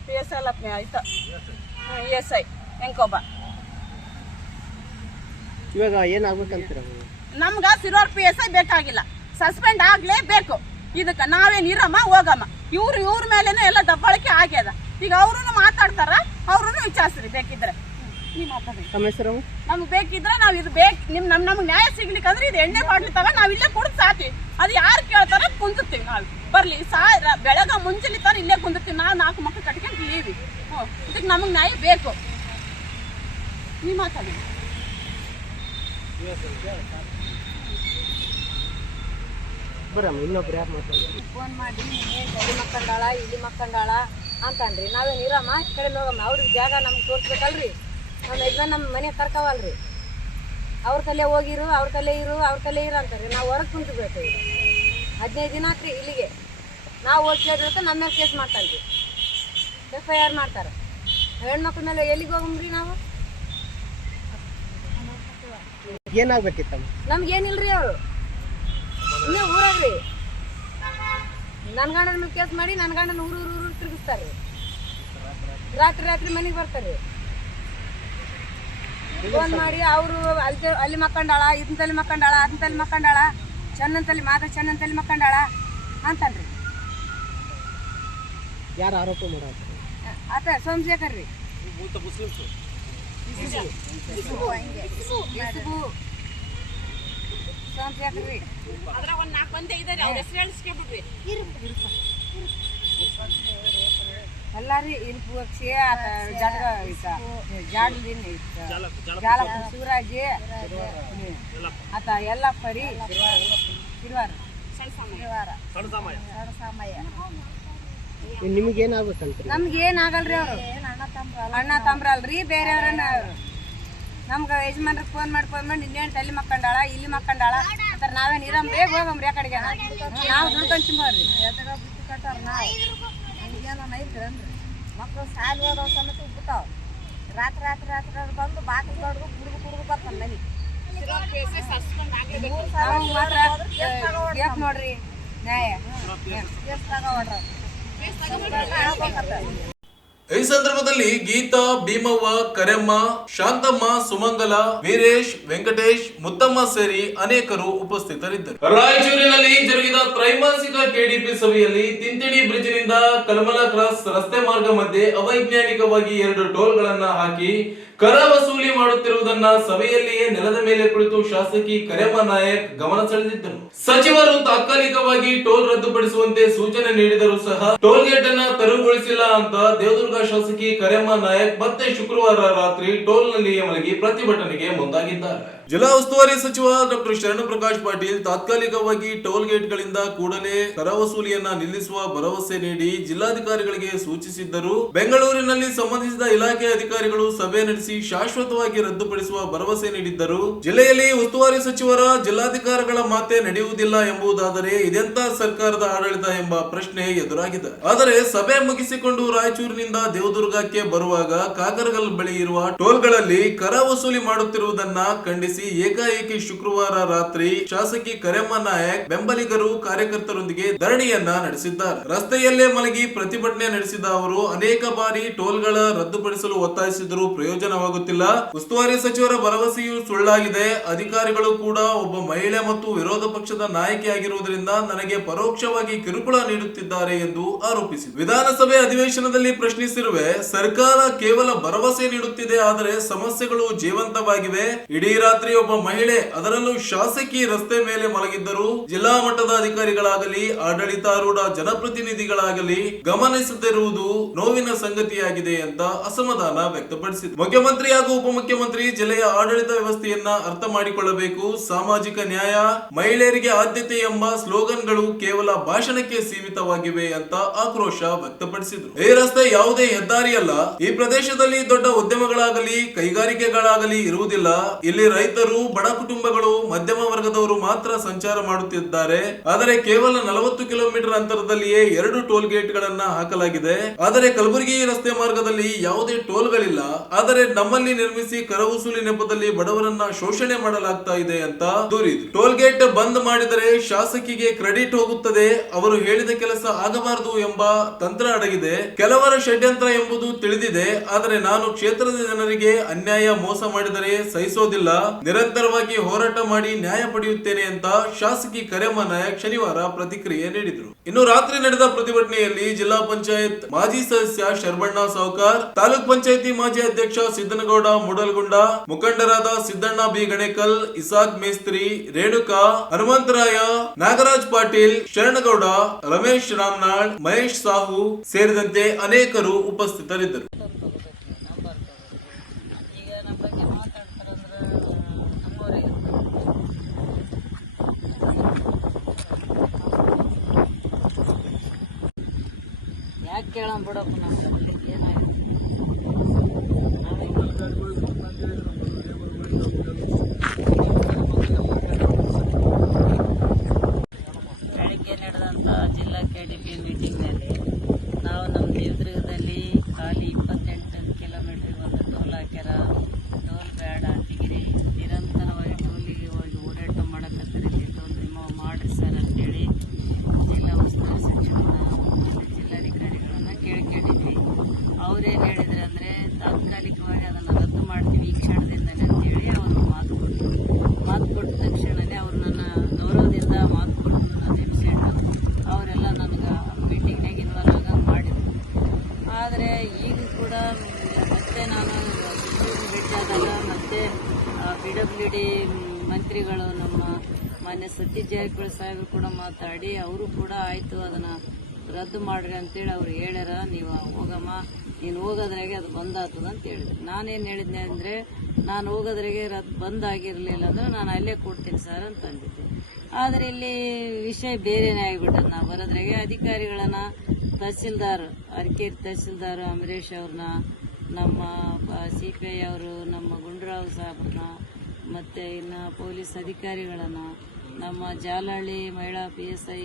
PSI ಎಲ್ಲ ಆಯ್ತಾ? ESI ಎಂಕೋಬಾ. ಇವಾಗ ಏನಾಗ್ಬೇಕಂತೀರ? ನಮ್ಗ ಸಿರವಾರ PSI ಬೇಕಾಗಿಲ್ಲ, ಸಸ್ಪೆಂಡ್ ಆಗ್ಲೇಬೇಕು. ಇದಕ್ಕ ನಾವೇನ್ ಇರಮ್ಮ ಹೋಗಮ್ಮ. ಇವ್ರ ಮೇಲೆನೆ ಎಲ್ಲ ದಬ್ಬಾಳಿಕೆ ಆಗ್ಯದ. ಈಗ ಅವ್ರೂ ಮಾತಾಡ್ತಾರ, ಅವ್ರೂ ವಿಚಾರಿಸ್ರಿ ಬೇಕಿದ್ರೆ. ನೀವ್ ಮಾತಾಡಿ. ತಮ್ಮ ಹೆಸರು? ನಮ್ಗೆ ಬೇಕಿದ್ರೆ ನಾವ್ ಇದು ಬೇಕು ನಮ್ಗೆ ನ್ಯಾಯ ಸಿಗ್ಲಿಕ್ಕಂದ್ರೆ ಇದು ಎಣ್ಣೆ ಬಾಟ್ಲಿ ತಗ ನಾವ್ ಇಲ್ಲೇ ಕುಡಿದು ಸಾತಿ. ಅದು ಯಾರು ಕೇಳ್ತಾರ ಕುಂದಿರ್ತೀವಿ ನಾವು. ಬರ್ಲಿ ಬೆಳಗ ಮುಂಜಾನೆ ತರ ಇಲ್ಲೇ ಕುಂದಿರ್ತೀವಿ. ನಾವು 4 ಮಕ್ಳು ಕಟ್ಕೊಂಡು ಲೀವಿ. ಇದಕ್ಕೆ ನಮಗ್ ನ್ಯಾಯ ಬೇಕು. ನೀವ್ ಮಾತಾಡಿ. ಬರಮ್ಮ ಇನ್ನೊಬ್ರು ಯಾರು ಮಾತಾಡಿ? ಫೋನ್ ಮಾಡಿ ಅಲ್ಲಿ ಮಕ್ಕಂಡಾಳ ಇಲ್ಲಿ ಮಕ್ಕಂಡಾಳ ಅಂತನ್ರಿ. ನಾವೇನು ಇರಮ್ಮ ಈ ಕಡೆ ಹೋಗಮ್ಮ. ಅವ್ರಿಗೆ ಜಾಗ ನಮ್ಗೆ ತೋರಿಸ್ಬೇಕಲ್ರಿ. ನಮ್ಮ ಯಜಮಾನ್ ನಮ್ಮ ಮನೆ ಕರ್ಕವಲ್ರಿ. ಅವ್ರ ತಲೆ ಹೋಗಿರು, ಅವ್ರ ತಲೆ ಇರು ಅಂತಾರೆ. ನಾವು ಹೊರಗೆ ಕುಂತ್ಬೇಕು. 15 ದಿನ ಆತ್ರಿ ಇಲ್ಲಿಗೆ. ನಾವು ಹೋಗ್ತಿರೋದ್ರಿಂದ ನಮ್ಮ ಮೇಲೆ ಕೇಸ್ ಮಾಡ್ತಾನ್ರಿ. FIR ಮಾಡ್ತಾರೆ. ಹೆಣ್ಮಕ್ಳ ಮೇಲೆ ಎಲ್ಲಿಗೆ ಹೋಗಮ್ರಿ ನಾವು? ಏನಾಗ್ಬೇಕಿತ್ತಮ್ಮ? ನಮ್ಗೇನಿಲ್ರಿ ಅವರು ಇನ್ನೇ ಊರಾಗ್ರಿ. ನನ್ನ ಗಂಡನ ಮೇಲೆ ಕೇಸ್ ಮಾಡಿ ನನ್ನ ಗಂಡನ ಊರು ತಿರುಗಿಸ್ತಾರೆ. ರಾತ್ರಿ ಮನೆಗೆ ಬರ್ತಾರೆ. ಫೋನ್ ಮಾಡಿ ಅವರು ಅಲ್ಲಿ ಮಕ್ಕಂಡಾಳ, ಇದನ್ನ ಮಕ್ಕಂಡಾಳ, ಅದನ್ನ ಮಕ್ಕಂಡಾಳ, ಚೆನ್ನಂತಲ್ಲಿ ಮಕ್ಕಂಡಾಳ ಅಂತನ್ರಿ. ಯಾರು ಆರೋಪ ಮಾಡೋದು? ಆತ ಸೋಮಶೇಖರ್ ರೀ. ಸೋಮಶೇಖರ್ ರೀ. ಅದ್ರಾಗ ಒಂದ್ 4 ಮಂದಿ ಇದಾರೆ. ಅವ್ರ ಹೆಸರು ಹೇಳಿಸ್ಕೊಂಡ್ಬಿಡ್ರಿ. ಎಲ್ಲ ರೀ ಇಲ್ಪು ಅಕ್ಷಿ ಆತ ಜಾಲಪ್ಪ ಶಿವರಾಜಿ ಆತ ಎಲ್ಲಪ್ಪ ರೀ ಕಿರುವಾರ ನಿಮಗೇನಾಗ್ಬೇಕಂತ? ನಮ್ಗೆ ಏನಾಗಲ್ರಿ ಅವರು ಅಣ್ಣ ತಮ್ರಲ್ರಿ ಬೇರೆಯವ್ರನ್ನ. ನಮ್ಗೆ ಯಜಮಾನ್ರಿಗೆ ಫೋನ್ ಮಾಡಿ ಇನ್ನೇನು ತಲೆ ಮಕ್ಕಂಡಾಳ ಇಲ್ಲಿ ಮಕ್ಕಂಡಾಳ ಅಂತಾರೆ. ನಾವೇನು ಇರಮ್ ಬೇಗ ಹೋಗಮ್ರಿ ಆ ಕಡೆಗೆ. ನಾವು ದುಡ್ಕೊಂಡು ತಿಂಬೋರಿ ಕಟ್ಟಾರ. ನಾವು ಐತ್ರಿ ಮಕ್ಕಳು ಸಾಲ ಹೋದವ್ ಸಮೇತ ಉಬ್ಬುತ್ತಾವ. ರಾತ್ರಿ ಬಂದು ಬಾಕಿ ದೊಡ್ಡು ಕುಡ್ದು ಬರ್ತಾನೆ ಮನೆ. ಮಾತ್ರ ನೋಡ್ರಿ ನ್ಯಾಯ ಈ ಸಂದರ್ಭದಲ್ಲಿ ಗೀತಾ, ಭೀಮವ್ವ, ಕರೆಮ್ಮ, ಶಾಂತಮ್ಮ, ಸುಮಂಗಲ, ವೀರೇಶ್, ವೆಂಕಟೇಶ್, ಮುತ್ತಮ್ಮ ಸೇರಿ ಅನೇಕರು ಉಪಸ್ಥಿತರಿದ್ದರು. ರಾಯಚೂರಿನಲ್ಲಿ ಜರುಗಿದ ತ್ರೈಮಾಸಿಕ ಕೆಡಿಪಿ ಸಭೆಯಲ್ಲಿ ತಿಂತಿಣಿ ಬ್ರಿಡ್ಜ್ನಿಂದ ಕಲ್ಮಲ ಕ್ರಾಸ್ ರಸ್ತೆ ಮಾರ್ಗ ಮಧ್ಯೆ ಅವೈಜ್ಞಾನಿಕವಾಗಿ 2 ಟೋಲ್ಗಳನ್ನ ಹಾಕಿ ಕರ ವಸೂಲಿ ಮಾಡುತ್ತಿರುವುದನ್ನ ಸಭೆಯಲ್ಲಿಯೇ ನೆಲದ ಮೇಲೆ ಕುಳಿತು ಶಾಸಕಿ ಕರೆಮ್ಮ ನಾಯಕ್ ಗಮನ ಸೆಳೆದಿದ್ದರು. ಸಚಿವರು ತಾತ್ಕಾಲಿಕವಾಗಿ ಟೋಲ್ ರದ್ದುಪಡಿಸುವಂತೆ ಸೂಚನೆ ನೀಡಿದರೂ ಸಹ ಟೋಲ್ ಗೇಟ್ ಅನ್ನ ತೆರವುಗೊಳಿಸಿಲ್ಲ ಅಂತ ದೇವದುರ್ಗ ಶಾಸಕಿ ಕರೆಮ್ಮ ನಾಯಕ್ ಮತ್ತೆ ಶುಕ್ರವಾರ ರಾತ್ರಿ ಟೋಲ್ ನಲ್ಲಿಯೇ ಮಲಗಿ ಪ್ರತಿಭಟನೆಗೆ ಮುಂದಾಗಿದ್ದಾರೆ. ಜಿಲ್ಲಾ ಉಸ್ತುವಾರಿ ಸಚಿವ ಡಾಕ್ಟರ್ ಶರಣಪ್ರಕಾಶ್ ಪಾಟೀಲ್ ತಾತ್ಕಾಲಿಕವಾಗಿ ಟೋಲ್ ಗೇಟ್ ಗಳಿಂದ ಕೂಡಲೇ ಕರ ವಸೂಲಿಯನ್ನ ನಿಲ್ಲಿಸುವ ಭರವಸೆ ನೀಡಿ ಜಿಲ್ಲಾಧಿಕಾರಿಗಳಿಗೆ ಸೂಚಿಸಿದ್ದರು. ಬೆಂಗಳೂರಿನಲ್ಲಿ ಸಂಬಂಧಿಸಿದ ಇಲಾಖೆ ಅಧಿಕಾರಿಗಳು ಸಭೆ ನಡೆಸಿ ಶಾಶ್ವತವಾಗಿ ರದ್ದುಪಡಿಸುವ ಭರವಸೆ ನೀಡಿದ್ದರು. ಜಿಲ್ಲೆಯಲ್ಲಿ ಉಸ್ತುವಾರಿ ಸಚಿವರ ಜಿಲ್ಲಾಧಿಕಾರಿಗಳ ಮಾತೆ ನಡೆಯುವುದಿಲ್ಲ ಎಂಬುದಾದರೆ ಇದೆಂತ ಸರ್ಕಾರದ ಆಡಳಿತ ಎಂಬ ಪ್ರಶ್ನೆ ಎದುರಾಗಿದೆ. ಆದರೆ ಸಭೆ ಮುಗಿಸಿಕೊಂಡು ರಾಯಚೂರಿನಿಂದ ದೇವದುರ್ಗಕ್ಕೆ ಬರುವಾಗ ಕಾಗರಗಲ್ ಬಳಿ ಇರುವ ಟೋಲ್ಗಳಲ್ಲಿ ಕರ ವಸೂಲಿ ಮಾಡುತ್ತಿರುವುದನ್ನ ಖಂಡಿಸಿ ಏಕಾಏಕಿ ಶುಕ್ರವಾರ ರಾತ್ರಿ ಶಾಸಕಿ ಕರೆಮ್ಮ ನಾಯಕ್ ಬೆಂಬಲಿಗರು ಕಾರ್ಯಕರ್ತರೊಂದಿಗೆ ಧರಣಿಯನ್ನ ನಡೆಸಿದ್ದಾರೆ. ರಸ್ತೆಯಲ್ಲೇ ಮಲಗಿ ಪ್ರತಿಭಟನೆ ನಡೆಸಿದ ಅವರು ಅನೇಕ ಬಾರಿ ಟೋಲ್ಗಳ ರದ್ದುಪಡಿಸಲು ಒತ್ತಾಯಿಸಿದರೂ ಪ್ರಯೋಜನವಾಗುತ್ತಿಲ್ಲ. ಉಸ್ತುವಾರಿ ಸಚಿವರ ಭರವಸೆಯು ಸುಳ್ಳಾಗಿದೆ. ಅಧಿಕಾರಿಗಳು ಕೂಡ ಒಬ್ಬ ಮಹಿಳೆ ಮತ್ತು ವಿರೋಧ ಪಕ್ಷದ ನಾಯಕಿಯಾಗಿರುವುದರಿಂದ ನನಗೆ ಪರೋಕ್ಷವಾಗಿ ಕಿರುಕುಳ ನೀಡುತ್ತಿದ್ದಾರೆ ಎಂದು ಆರೋಪಿಸಿದರು. ವಿಧಾನಸಭೆ ಅಧಿವೇಶನದಲ್ಲಿ ಪ್ರಶ್ನಿಸಿರುವೆ, ಸರ್ಕಾರ ಕೇವಲ ಭರವಸೆ ನೀಡುತ್ತಿದೆ, ಆದರೆ ಸಮಸ್ಯೆಗಳು ಜೀವಂತವಾಗಿವೆ. ಇಡೀ ರಾತ್ರಿ ಒಬ್ಬ ಮಹಿಳೆ, ಅದರಲ್ಲೂ ಶಾಸಕಿ ರಸ್ತೆ ಮೇಲೆ ಮಲಗಿದ್ದರು. ಜಿಲ್ಲಾ ಮಟ್ಟದ ಅಧಿಕಾರಿಗಳಾಗಲಿ ಆಡಳಿತಾರೂಢ ಜನಪ್ರತಿನಿಧಿಗಳಾಗಲಿ ಗಮನಿಸದಿರುವುದು ನೋವಿನ ಸಂಗತಿಯಾಗಿದೆ ಅಂತ ಅಸಮಾಧಾನ ವ್ಯಕ್ತಪಡಿಸಿದರು. ಮುಖ್ಯಮಂತ್ರಿ ಹಾಗೂ ಉಪಮುಖ್ಯಮಂತ್ರಿ ಜಿಲ್ಲೆಯ ಆಡಳಿತ ವ್ಯವಸ್ಥೆಯನ್ನ ಅರ್ಥ ಮಾಡಿಕೊಳ್ಳಬೇಕು. ಸಾಮಾಜಿಕ ನ್ಯಾಯ, ಮಹಿಳೆಯರಿಗೆ ಆದ್ಯತೆ ಎಂಬ ಸ್ಲೋಗನ್ಗಳು ಕೇವಲ ಭಾಷಣಕ್ಕೆ ಸೀಮಿತವಾಗಿವೆ ಅಂತ ಆಕ್ರೋಶ ವ್ಯಕ್ತಪಡಿಸಿದರು. ಈ ರಸ್ತೆ ಯಾವುದೇ ಹೆದ್ದಾರಿಯಲ್ಲ. ಈ ಪ್ರದೇಶದಲ್ಲಿ ದೊಡ್ಡ ಉದ್ಯಮಗಳಾಗಲಿ ಕೈಗಾರಿಕೆಗಳಾಗಲಿ ಇರುವುದಿಲ್ಲ. ಇಲ್ಲಿ ರೈತರು, ಬಡ ಕುಟುಂಬಗಳು, ಮಧ್ಯಮ ವರ್ಗದವರು ಮಾತ್ರ ಸಂಚಾರ ಮಾಡುತ್ತಿದ್ದಾರೆ. ಆದರೆ ಕೇವಲ 40 ಕಿಲೋಮೀಟರ್ ಅಂತರದಲ್ಲಿಯೇ 2 ಟೋಲ್ ಗೇಟ್ ಗಳನ್ನ ಹಾಕಲಾಗಿದೆ. ಆದರೆ ಕಲಬುರಗಿ ರಸ್ತೆ ಮಾರ್ಗದಲ್ಲಿ ಯಾವುದೇ ಟೋಲ್ಗಳಿಲ್ಲ. ಆದರೆ ನಮ್ಮಲ್ಲಿ ನಿರ್ಮಿಸಿ ಕರ ವಸೂಲಿ ನೆಪದಲ್ಲಿ ಬಡವರನ್ನ ಶೋಷಣೆ ಮಾಡಲಾಗ್ತಾ ಇದೆ ಅಂತ ದೂರಿದ್ರು. ಟೋಲ್ ಗೇಟ್ ಬಂದ್ ಮಾಡಿದರೆ ಶಾಸಕಿಗೆ ಕ್ರೆಡಿಟ್ ಹೋಗುತ್ತದೆ, ಅವರು ಹೇಳಿದ ಕೆಲಸ ಆಗಬಾರದು ಎಂಬ ತಂತ್ರ ಅಡಗಿದೆ. ಕೆಲವರ ಷಡ್ಯಂತ್ರ ಎಂಬುದು ತಿಳಿದಿದೆ. ಆದರೆ ನಾನು ಕ್ಷೇತ್ರದ ಜನರಿಗೆ ಅನ್ಯಾಯ, ಮೋಸ ಮಾಡಿದರೆ ಸಹಿಸೋದಿಲ್ಲ. ನಿರಂತರವಾಗಿ ಹೋರಾಟ ಮಾಡಿ ನ್ಯಾಯ ಪಡೆಯುತ್ತೇನೆ ಅಂತ ಶಾಸಕಿ ಕರೆಮ್ಮ ನಾಯಕ್ ಶನಿವಾರ ಪ್ರತಿಕ್ರಿಯೆ ನೀಡಿದರು. ಇನ್ನು ರಾತ್ರಿ ನಡೆದ ಪ್ರತಿಭಟನೆಯಲ್ಲಿ ಜಿಲ್ಲಾ ಪಂಚಾಯತ್ ಮಾಜಿ ಸದಸ್ಯ ಶರ್ಬಣ್ಣ ಸಾವ್ಕಾರ್, ತಾಲೂಕ್ ಪಂಚಾಯತಿ ಮಾಜಿ ಅಧ್ಯಕ್ಷ ಸಿದ್ದನಗೌಡ ಮೂಡಲ್ಗುಂಡ, ಮುಖಂಡರಾದ ಸಿದ್ದಣ್ಣ ಬಿ ಗಣೇಕಲ್, ಇಸಾಕ್ ಮೇಸ್ತ್ರಿ, ರೇಣುಕಾ, ಹನುಮಂತರಾಯ, ನಾಗರಾಜ್ ಪಾಟೀಲ್, ಶರಣಗೌಡ, ರಮೇಶ್ ರಾಮನಾಳ್, ಮಹೇಶ್ ಸಾಹು ಸೇರಿದಂತೆ ಅನೇಕರು ಉಪಸ್ಥಿತರಿದ್ದರು. ಈಗ ನಮ್ಮ ಬಗ್ಗೆ ಮಾತಾಡ್ತಾರಂದ್ರೆ ನಮ್ಮವರಿಗೆ ಯಾಕೆ ಕೇಳೋಣ ಬಿಡಪ್ಪ, ನಮ್ಮ ಏನಾಯ್ತು ಬೆಳಗ್ಗೆ ನಡೆದಂಥ ಜಿಲ್ಲಾ KDP ಮೀಟಿಂಗ್ನಲ್ಲಿ ನಾವು ನಮ್ಮ ದೇವದುರ್ಗದಲ್ಲಿ ಖಾಲಿ 28 ಕಿಲೋಮೀಟ್ರಿಗೆ ಒಂದು ಟೋಲ್ ಹಾಕ್ಯಾರ, ಟೋಲ್ ಬೇಡ ಅಂತಿಗಿರಿ, ನಿರಂತರವಾಗಿ ಟೋಲಿಗೆ ಹೋಗಿ ಓಡಾಟ ಮಾಡಕತ್ತಾರೆ, ಟೋಲ್ ರಿಮೂವ್ ಮಾಡಿರಿ ಸರ್ ಅಂತೇಳಿ ಜಿಲ್ಲಾ ಉಸ್ತುವಾರಿ ಸಚಿವರನ್ನ ಜಿಲ್ಲಾಧಿಕಾರಿಗಳನ್ನ ಕೇಳ್ಕೊಂಡಿದ್ವಿ. ಅವ್ರೇನು ಹೇಳಿದ್ರು ಅಂದರೆ ತಾತ್ಕಾಲಿಕವಾಗಿ ಅದನ್ನು ರದ್ದು ಮಾಡ್ತೀವಿ ಈ ಕ್ಷಣದಿಂದಲೇ ಅಂತೇಳಿ ಅವರು ಮಾತು ಕೊಟ್ಟ ತಕ್ಷಣವೇ ಅವರು ನನ್ನ ಗೌರವದಿಂದ ಮಾತು ಕೊಟ್ಟು ನಾನು ಎಬ್ಸೆಂಡು ಅವರೆಲ್ಲ ನನಗೆ ಮೀಟಿಂಗ್ನಾಗ ಇನ್ವಾಲ್ವ್ ಆಗ ಮಾಡಿದ್ರು. ಆದರೆ ಈಗ ಕೂಡ ಮತ್ತೆ ನಾನು ಭೇಟಿಯಾದಾಗ ಮತ್ತೆ PWD ಮಂತ್ರಿಗಳು ನಮ್ಮ ಮಾನ್ಯ ಸತೀಶ್ ಜಾರಕಿಹೊಳಿ ಸಾಹೇಬರು ಕೂಡ ಮಾತಾಡಿ ಅವರು ಕೂಡ ಆಯಿತು ಅದನ್ನು ರದ್ದು ಮಾಡ್ರಿ ಅಂತೇಳಿ ಅವ್ರು ಹೇಳ್ಯಾರ, ನೀವು ಹೋಗಮ್ಮ, ನೀನು ಹೋಗೋದ್ರಾಗೆ ಅದು ಬಂದ್ ಆಗ್ತದೆ ಅಂತ ಹೇಳಿದ್ರು. ನಾನೇನು ಹೇಳಿದ್ದೆ ಅಂದರೆ ನಾನು ಹೋಗೋದ್ರಾಗೆ ಬಂದ್ ಆಗಿರಲಿಲ್ಲ ಅಂದ್ರೆ ನಾನು ಅಲ್ಲೇ ಕೊಡ್ತೀನಿ ಸರ್ ಅಂತ ಅಂದಿದ್ದೆ. ಆದರೆ ಇಲ್ಲಿ ವಿಷಯ ಬೇರೆನೇ ಆಗಿಬಿಟ್ಟದು. ನಾವು ಬರೋದ್ರಾಗೆ ಅಧಿಕಾರಿಗಳನ್ನ ತಹಸೀಲ್ದಾರ್ ಅರಕೇರಿ ತಹಸೀಲ್ದಾರ್ ಅಮರೇಶ್ ಅವ್ರನ್ನ, ನಮ್ಮ CPI ಅವರು, ನಮ್ಮ ಗುಂಡ್ರಾವ್ ಸಾಹೇಬ್ರನ್ನ, ಮತ್ತು ಇನ್ನು ಪೊಲೀಸ್ ಅಧಿಕಾರಿಗಳನ್ನು, ನಮ್ಮ ಜಾಲಹಳ್ಳಿ ಮಹಿಳಾ PSI